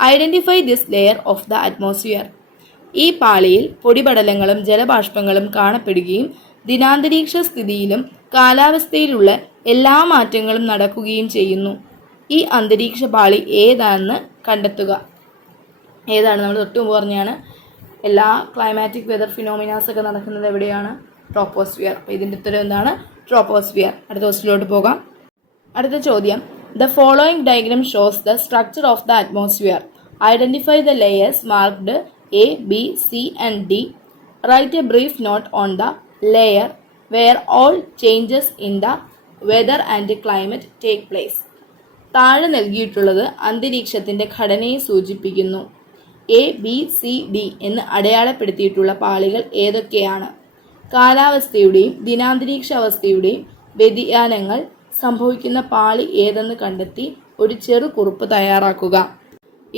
Identify this layer of the atmosphere. ഈ പാളിയിൽ പൊടിപടലങ്ങളും ജലബാഷ്പങ്ങളും കാണപ്പെടുകയും ദിനാന്തരീക്ഷ സ്ഥിതിയിലും കാലാവസ്ഥയിലുള്ള എല്ലാ മാറ്റങ്ങളും നടക്കുകയും ചെയ്യുന്നു. ഈ അന്തരീക്ഷ പാളി ഏതാണെന്ന് കണ്ടെത്തുക. ഏതാണ്? നമ്മൾ തൊട്ട് മുമ്പ് പറഞ്ഞാണ് എല്ലാ ക്ലൈമാറ്റിക് വെതർ ഫിനോമിനാസ് ഒക്കെ നടക്കുന്നത് എവിടെയാണ്? ട്രോപ്പോസ്ഫിയർ. അപ്പോൾ ഇതിൻ്റെ ഉത്തരം എന്താണ്? ട്രോപ്പോസ്ഫിയർ. അടുത്ത ക്വസ്റ്റ്യനിലോട്ട് പോകാം. അടുത്ത ചോദ്യം, the following diagram shows the structure of the atmosphere. Identify the layers marked A, B, C and D. Write a brief note on the layer where all changes in the weather and climate take place. താഴെ നൽകിയിട്ടുള്ളത് അന്തരീക്ഷത്തിന്റെ ഘടനയെ സൂചിപ്പിക്കുന്നു. A, B, C, D എന്ന് അടയാളപ്പെടുത്തിയിട്ടുള്ള പാളികൾ ഏതൊക്കെയാണ്? കാലാവസ്ഥയുടെയും ദിനാന്തരീക്ഷ അവസ്ഥയുടെയും വ്യതിയാനങ്ങൾ സംഭവിക്കുന്ന പാളി ഏതെന്ന് കണ്ടെത്തി ഒരു ചെറു കുറിപ്പ് തയ്യാറാക്കുക.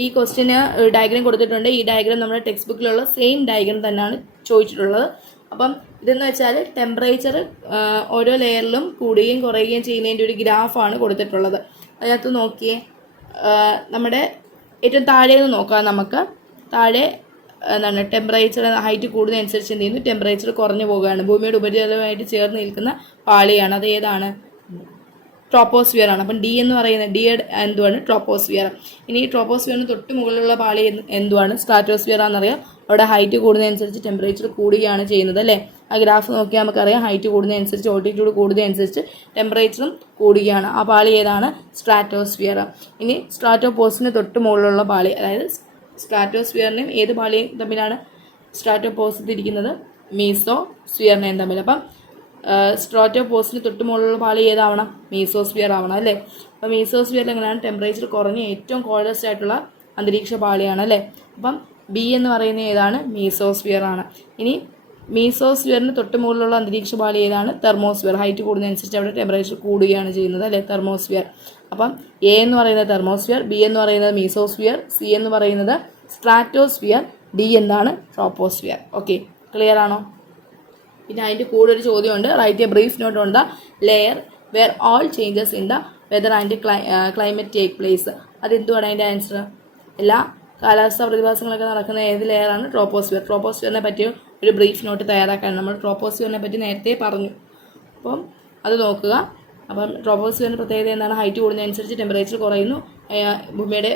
ഈ ക്വസ്റ്റ്യന് ഡയഗ്രാം കൊടുത്തിട്ടുണ്ട്. ഈ ഡയഗ്രാം നമ്മുടെ ടെക്സ്റ്റ് ബുക്കിലുള്ള സെയിം ഡയഗ്രാം തന്നെയാണ് ചോദിച്ചിട്ടുള്ളത്. അപ്പം ഇതെന്ന് വെച്ചാൽ ടെമ്പറേച്ചർ ഓരോ ലെയറിലും കൂടുകയും കുറയുകയും ചെയ്യുന്നതിൻ്റെ ഒരു ഗ്രാഫാണ് കൊടുത്തിട്ടുള്ളത്. അതിനകത്ത് നോക്കിയേ, നമ്മുടെ ഏറ്റവും താഴെ നിന്ന് നോക്കാം. നമുക്ക് താഴെ എന്താണ് ടെമ്പറേച്ചർ ഹൈറ്റ് കൂടുന്നതനുസരിച്ച് എന്ത് ചെയ്യുന്നു? ടെമ്പറേച്ചർ കുറഞ്ഞു പോവുകയാണ്. ഭൂമിയുടെ ഉപരിതലമായിട്ട് ചേർന്ന് നിൽക്കുന്ന പാളിയാണ്. അത് ഏതാണ്? ട്രോപ്പോസ്ഫിയർ ആണ്. അപ്പം ഡി എന്ന് പറയുന്നത് എന്തുവാണ്? ട്രോപ്പോസ്ഫിയർ. ഇനി ഈ ട്രോപ്പോസ്ഫിയറിന് തൊട്ട് മുകളിലുള്ള പാളി എന്തുവാണ്? സ്ട്രാറ്റോസ്ഫിയർ ആണെന്നറിയാം. അവിടെ ഹൈറ്റ് കൂടുന്നതനുസരിച്ച് ടെമ്പറേച്ചർ കൂടുകയാണ് ചെയ്യുന്നത് അല്ലേ? ആ ഗ്രാഫ് നോക്കിയാൽ നമുക്കറിയാം ഹൈറ്റ് കൂടുന്നതനുസരിച്ച് ഓൾട്ടിറ്റ്യൂഡ് കൂടുന്നതനുസരിച്ച് ടെമ്പറേച്ചറും കൂടുകയാണ്. ആ പാളി ഏതാണ്? സ്ട്രാറ്റോസ്ഫിയർ. ഇനി സ്ട്രാറ്റോപോസിന് തൊട്ട് മുകളിലുള്ള പാളി, അതായത് സ്ട്രാറ്റോസ്ഫിയറിനെയും ഏത് പാളിയും തമ്മിലാണ് സ്ട്രാറ്റോപോസ് ഇരിക്കുന്നത്? മീസോസ്ഫിയറിനെയും തമ്മിൽ. അപ്പം സ്ട്രാറ്റോപോസിന് തൊട്ട് മുകളിലുള്ള പാളി ഏതാവണം? മീസോസ്ഫിയർ ആവണം അല്ലേ? അപ്പം മീസോസ്ഫിയറിൽ എങ്ങനെയാണ്? ടെമ്പറേച്ചർ കുറഞ്ഞ് ഏറ്റവും കോൾഡസ്റ്റ് ആയിട്ടുള്ള അന്തരീക്ഷ പാളിയാണ് അല്ലേ? അപ്പം ബി എന്ന് പറയുന്നത് ഏതാണ്? മീസോസ്ഫിയർ ആണ്. ഇനി മീസോസ്ഫിയറിന് തൊട്ട് മുകളിലുള്ള അന്തരീക്ഷ പാളി ഏതാണ്? തെർമോസ്ഫിയർ. ഹൈറ്റ് കൂടുന്നതനുസരിച്ച് അവിടെ ടെമ്പറേച്ചർ കൂടുകയാണ് ചെയ്യുന്നത് അല്ലേ? തെർമോസ്ഫിയർ. അപ്പം എ എന്ന് പറയുന്നത് തെർമോസ്ഫിയർ, ബി എന്ന് പറയുന്നത് മീസോസ്ഫിയർ, സി എന്ന് പറയുന്നത് സ്ട്രാറ്റോസ്ഫിയർ, ഡി എന്താണ്? ട്രോപ്പോസ്ഫിയർ. ഓക്കെ, ക്ലിയർ ആണോ? പിന്നെ അതിൻ്റെ കൂടെ ഒരു ചോദ്യമുണ്ട്, write a brief note on the layer where all changes in the weather and climate take place. അതെന്തുവാണ് അതിൻ്റെ ആൻസർ? എല്ലാ കാലാവസ്ഥാ പ്രതിഭാസങ്ങളൊക്കെ നടക്കുന്ന ഏത് ലെയറാണ്? ട്രോപ്പോസ്ഫിയർ. ട്രോപ്പോസ്ഫിയറിനെ പറ്റി ഒരു ബ്രീഫ് നോട്ട് തയ്യാറാക്കാൻ നമ്മൾ ട്രോപ്പോസ്ഫിയറിനെ പറ്റി നേരത്തെ പറഞ്ഞു. അപ്പം അത് നോക്കുക. അപ്പം ട്രോപ്പോസ്ഫിയറിൻ്റെ പ്രത്യേകത എന്താണ്? ഹൈറ്റ് കൂടുന്നതനുസരിച്ച് ടെമ്പറേച്ചർ കുറയുന്നു. ഭൂമിയുടെ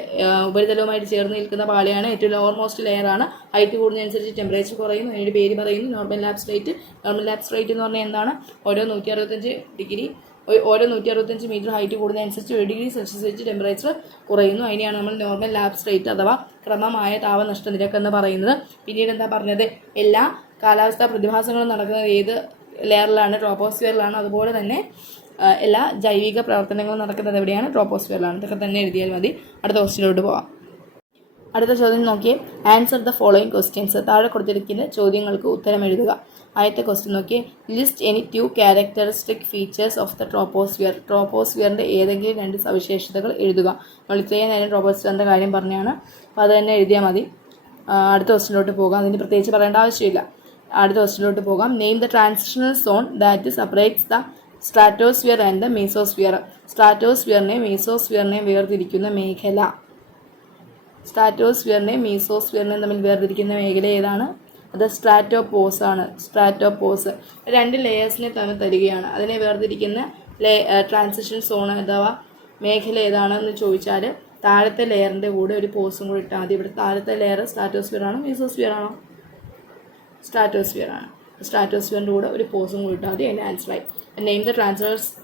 ഉപരിതലവുമായിട്ട് ചേർന്ന് നിൽക്കുന്ന പാളിയാണ്. ഏറ്റവും ലോവർ മോസ്റ്റ് ലെയറാണ്. ഹൈറ്റ് കൂടുന്നതനുസരിച്ച് ടെമ്പറേച്ചർ കുറയുന്നു. അതിൻ്റെ പേര് പറയുന്നു normal lapse rate. Normal lapse rate എന്ന് പറഞ്ഞാൽ എന്താണ്? ഓരോ 165 മീറ്റർ ഹൈറ്റ് കൂടുന്നതനുസരിച്ച് 1 ഡിഗ്രി സെൽഷ്യസ് വെച്ച് ടെമ്പറേച്ചർ കുറയുന്നു. അതിനെയാണ് നമ്മൾ നോർമൽ ലാപ്സ് റേറ്റ് അഥവാ ക്രമമായ താപനഷ്ട നിരക്ക് എന്ന് പറയുന്നത്. പിന്നീട് എന്താ പറഞ്ഞത്? എല്ലാ കാലാവസ്ഥാ പ്രതിഭാസങ്ങളും നടക്കുന്നത് ഏത് ലെയറിലാണ്? ട്രോപ്പോസ്ഫിയറിലാണ്. അതുപോലെ തന്നെ എല്ലാ ജൈവിക പ്രവർത്തനങ്ങളും നടക്കുന്നത് എവിടെയാണ്? ട്രോപ്പോസ്ഫിയറിലാണ്. ഇതൊക്കെ തന്നെ എഴുതിയാൽ മതി. അടുത്ത ക്വസ്റ്റ്യനിലോട്ട് പോകാം. അടുത്ത ചോദ്യം നോക്കിയേ. Answer the following questions. താഴെ കൊടുത്തിരിക്കുന്ന ചോദ്യങ്ങൾക്ക് ഉത്തരം എഴുതുക. ആദ്യത്തെ ക്വസ്റ്റ്യൻ നോക്കിയേ. List any 2 characteristic features of the troposphere. ട്രോപ്പോസ്ഫിയറിൻ്റെ ഏതെങ്കിലും 2 സവിശേഷതകൾ എഴുതുക. നമ്മൾ ഇത്രയും നേരം ട്രോപ്പോസ്ഫിയറിൻ്റെ കാര്യം പറഞ്ഞാണ്, അപ്പോൾ അത് തന്നെ എഴുതിയാൽ മതി. അടുത്ത ക്വസ്റ്റ്യനിലോട്ട് പോകാം. അതിന് പ്രത്യേകിച്ച് പറയേണ്ട ആവശ്യമില്ല. അടുത്ത ക്വസ്റ്റ്യനിലോട്ട് പോകാം. Name the transitional zone that separates the stratosphere and the mesosphere. സ്ട്രാറ്റോസ്ഫിയറിനെയും മീസോസ്ഫിയറിനെയും വേർതിരിക്കുന്ന മേഖല. സ്ട്രാറ്റോസ്ഫിയറിനെയും മീസോസ്ഫിയറിനെയും തമ്മിൽ വേർതിരിക്കുന്ന മേഖല ഏതാണ്? അത് സ്ട്രാറ്റോപോസ് ആണ്. സ്ട്രാറ്റോപോസ് 2 ലെയേഴ്സിനെ തമ്മിൽ തരികയാണ്. അതിനെ വേർതിരിക്കുന്ന ട്രാൻസിഷൻ സോൺ അഥവാ മേഖല ഏതാണെന്ന് ചോദിച്ചാൽ താഴത്തെ ലെയറിൻ്റെ കൂടെ ഒരു പോസും കൂടി ഇട്ടാൽ മതി. ഇവിടെ താഴത്തെ ലെയർ സ്ട്രാറ്റോസ്ഫിയർ ആണോ മീസോസ്ഫിയർ ആണോ? സ്ട്രാറ്റോസ്ഫിയർ ആണ്. സ്ട്രാറ്റോസ്ഫിയറിൻ്റെ കൂടെ ഒരു പോസും കൂടി ഇട്ടാൽ മതി. അതിൻ്റെ ആൻസറായി. Name the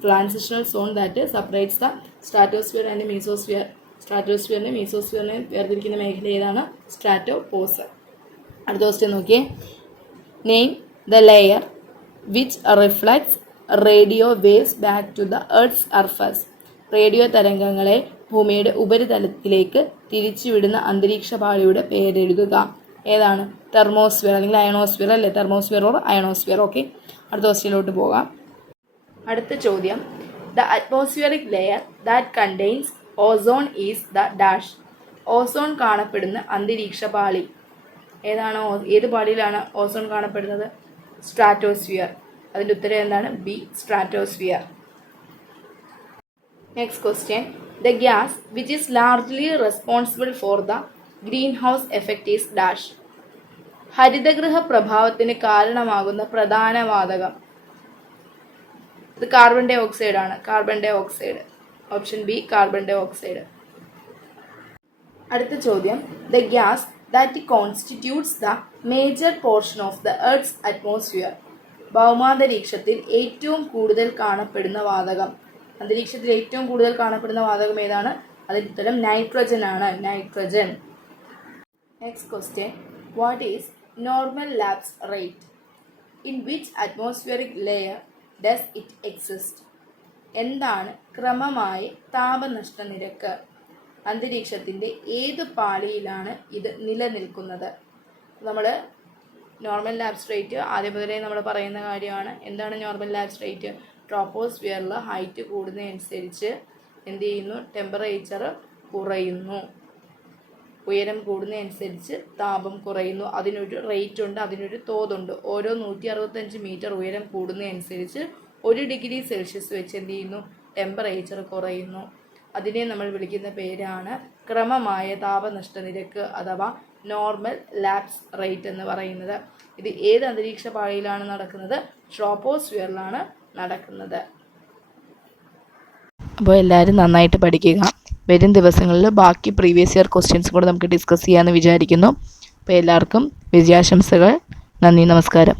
transitional zone that separates the stratosphere and mesosphere. സ്ട്രാറ്റോസ്ഫിയറിനെ മീസോസ്ഫിയറിനെ വേർതിരിക്കുന്ന മേഖല ഏതാണ്? സ്ട്രാറ്റോപോസ്. അടുത്ത ക്വസ്റ്റ്യൻ നോക്കിയേ. Name the layer which reflects radio waves back to the earth's surface. Radio തരംഗങ്ങളെ ഭൂമിയുടെ ഉപരിതലത്തിലേക്ക് തിരിച്ചുവിടുന്ന അന്തരീക്ഷ പാളിയുടെ പേരെഴുതുക. ഏതാണ്? തെർമോസ്ഫിയർ അല്ലെങ്കിൽ അയണോസ്ഫിയർ അല്ലേ? Thermosphere or ionosphere. ഓക്കെ, അടുത്ത ക്വസ്റ്റ്യനിലോട്ട് പോകാം. അടുത്ത ചോദ്യം. The atmospheric layer that contains ozone is the dash. Ozone കാണപ്പെടുന്ന അന്തരീക്ഷ പാളി ഏതാണ്? ഏത് പാളിയിലാണ് ഓസോൺ കാണപ്പെടുന്നത്? സ്ട്രാറ്റോസ്ഫിയർ. അതിൻ്റെ ഉത്തരം എന്താണ്? B, stratosphere. Next question. The gas which is largely responsible for the greenhouse effect is dash. ഹരിതഗൃഹ പ്രഭാവത്തിന് കാരണമാകുന്ന പ്രധാന വാതകം. ഇത് കാർബൺ ഡൈ ഓക്സൈഡ് ആണ്. Carbon dioxide. Option B, carbon dioxide. അടുത്ത ചോദ്യം. The gas that constitutes the major portion of the earth's atmosphere. ഭൗമാന്തരീക്ഷത്തിൽ ഏറ്റവും കൂടുതൽ കാണപ്പെടുന്ന വാതകം. അന്തരീക്ഷത്തിൽ ഏറ്റവും കൂടുതൽ കാണപ്പെടുന്ന വാതകം ഏതാണ്? അതിൻ്റെ ഉത്തരം നൈട്രജൻ ആണ്. Nitrogen. Next question. What is normal lapse rate? In which atmospheric layer does it exist? എന്താണ് ക്രമമായ താപനഷ്ട നിരക്ക്? അന്തരീക്ഷത്തിൻ്റെ ഏത് പാളിയിലാണ് ഇത് നിലനിൽക്കുന്നത്? നമ്മൾ നോർമൽ ലാപ്സ് റേറ്റ് ആദ്യം മുതലേ നമ്മൾ പറയുന്ന കാര്യമാണ്. എന്താണ് നോർമൽ ലാപ്സ് റേറ്റ്? ട്രോപ്പോസ്ഫിയറിൽ ഹൈറ്റ് കൂടുന്നതനുസരിച്ച് എന്ത് ചെയ്യുന്നു? ടെമ്പറേച്ചർ കുറയുന്നു. ഉയരം കൂടുന്നതനുസരിച്ച് താപം കുറയുന്നു. അതിനൊരു റേറ്റ് ഉണ്ട്, അതിനൊരു തോതുണ്ട്. ഓരോ 165 മീറ്റർ ഉയരം കൂടുന്നതനുസരിച്ച് 1 ഡിഗ്രി സെൽഷ്യസ് വെച്ച് എന്ത് ചെയ്യുന്നു? ടെമ്പറേച്ചർ കുറയുന്നു. അതിനെ നമ്മൾ വിളിക്കുന്ന പേരാണ് ക്രമമായ താപനഷ്ട നിരക്ക് അഥവാ നോർമൽ ലാപ്സ് റേറ്റ് എന്ന് പറയുന്നത്. ഇത് ഏത് അന്തരീക്ഷ പാളിയിലാണ് നടക്കുന്നത്? ട്രോപ്പോസ്ഫിയറിലാണ് നടക്കുന്നത്. അപ്പോൾ എല്ലാവരും നന്നായിട്ട് പഠിക്കുക. വരും ദിവസങ്ങളിൽ ബാക്കി പ്രീവിയസ് ഇയർ ക്വസ്റ്റ്യൻസ് കൂടെ നമുക്ക് ഡിസ്കസ് ചെയ്യാമെന്ന് വിചാരിക്കുന്നു. അപ്പോൾ എല്ലാവർക്കും വിജയാശംസകൾ. നന്ദി, നമസ്കാരം.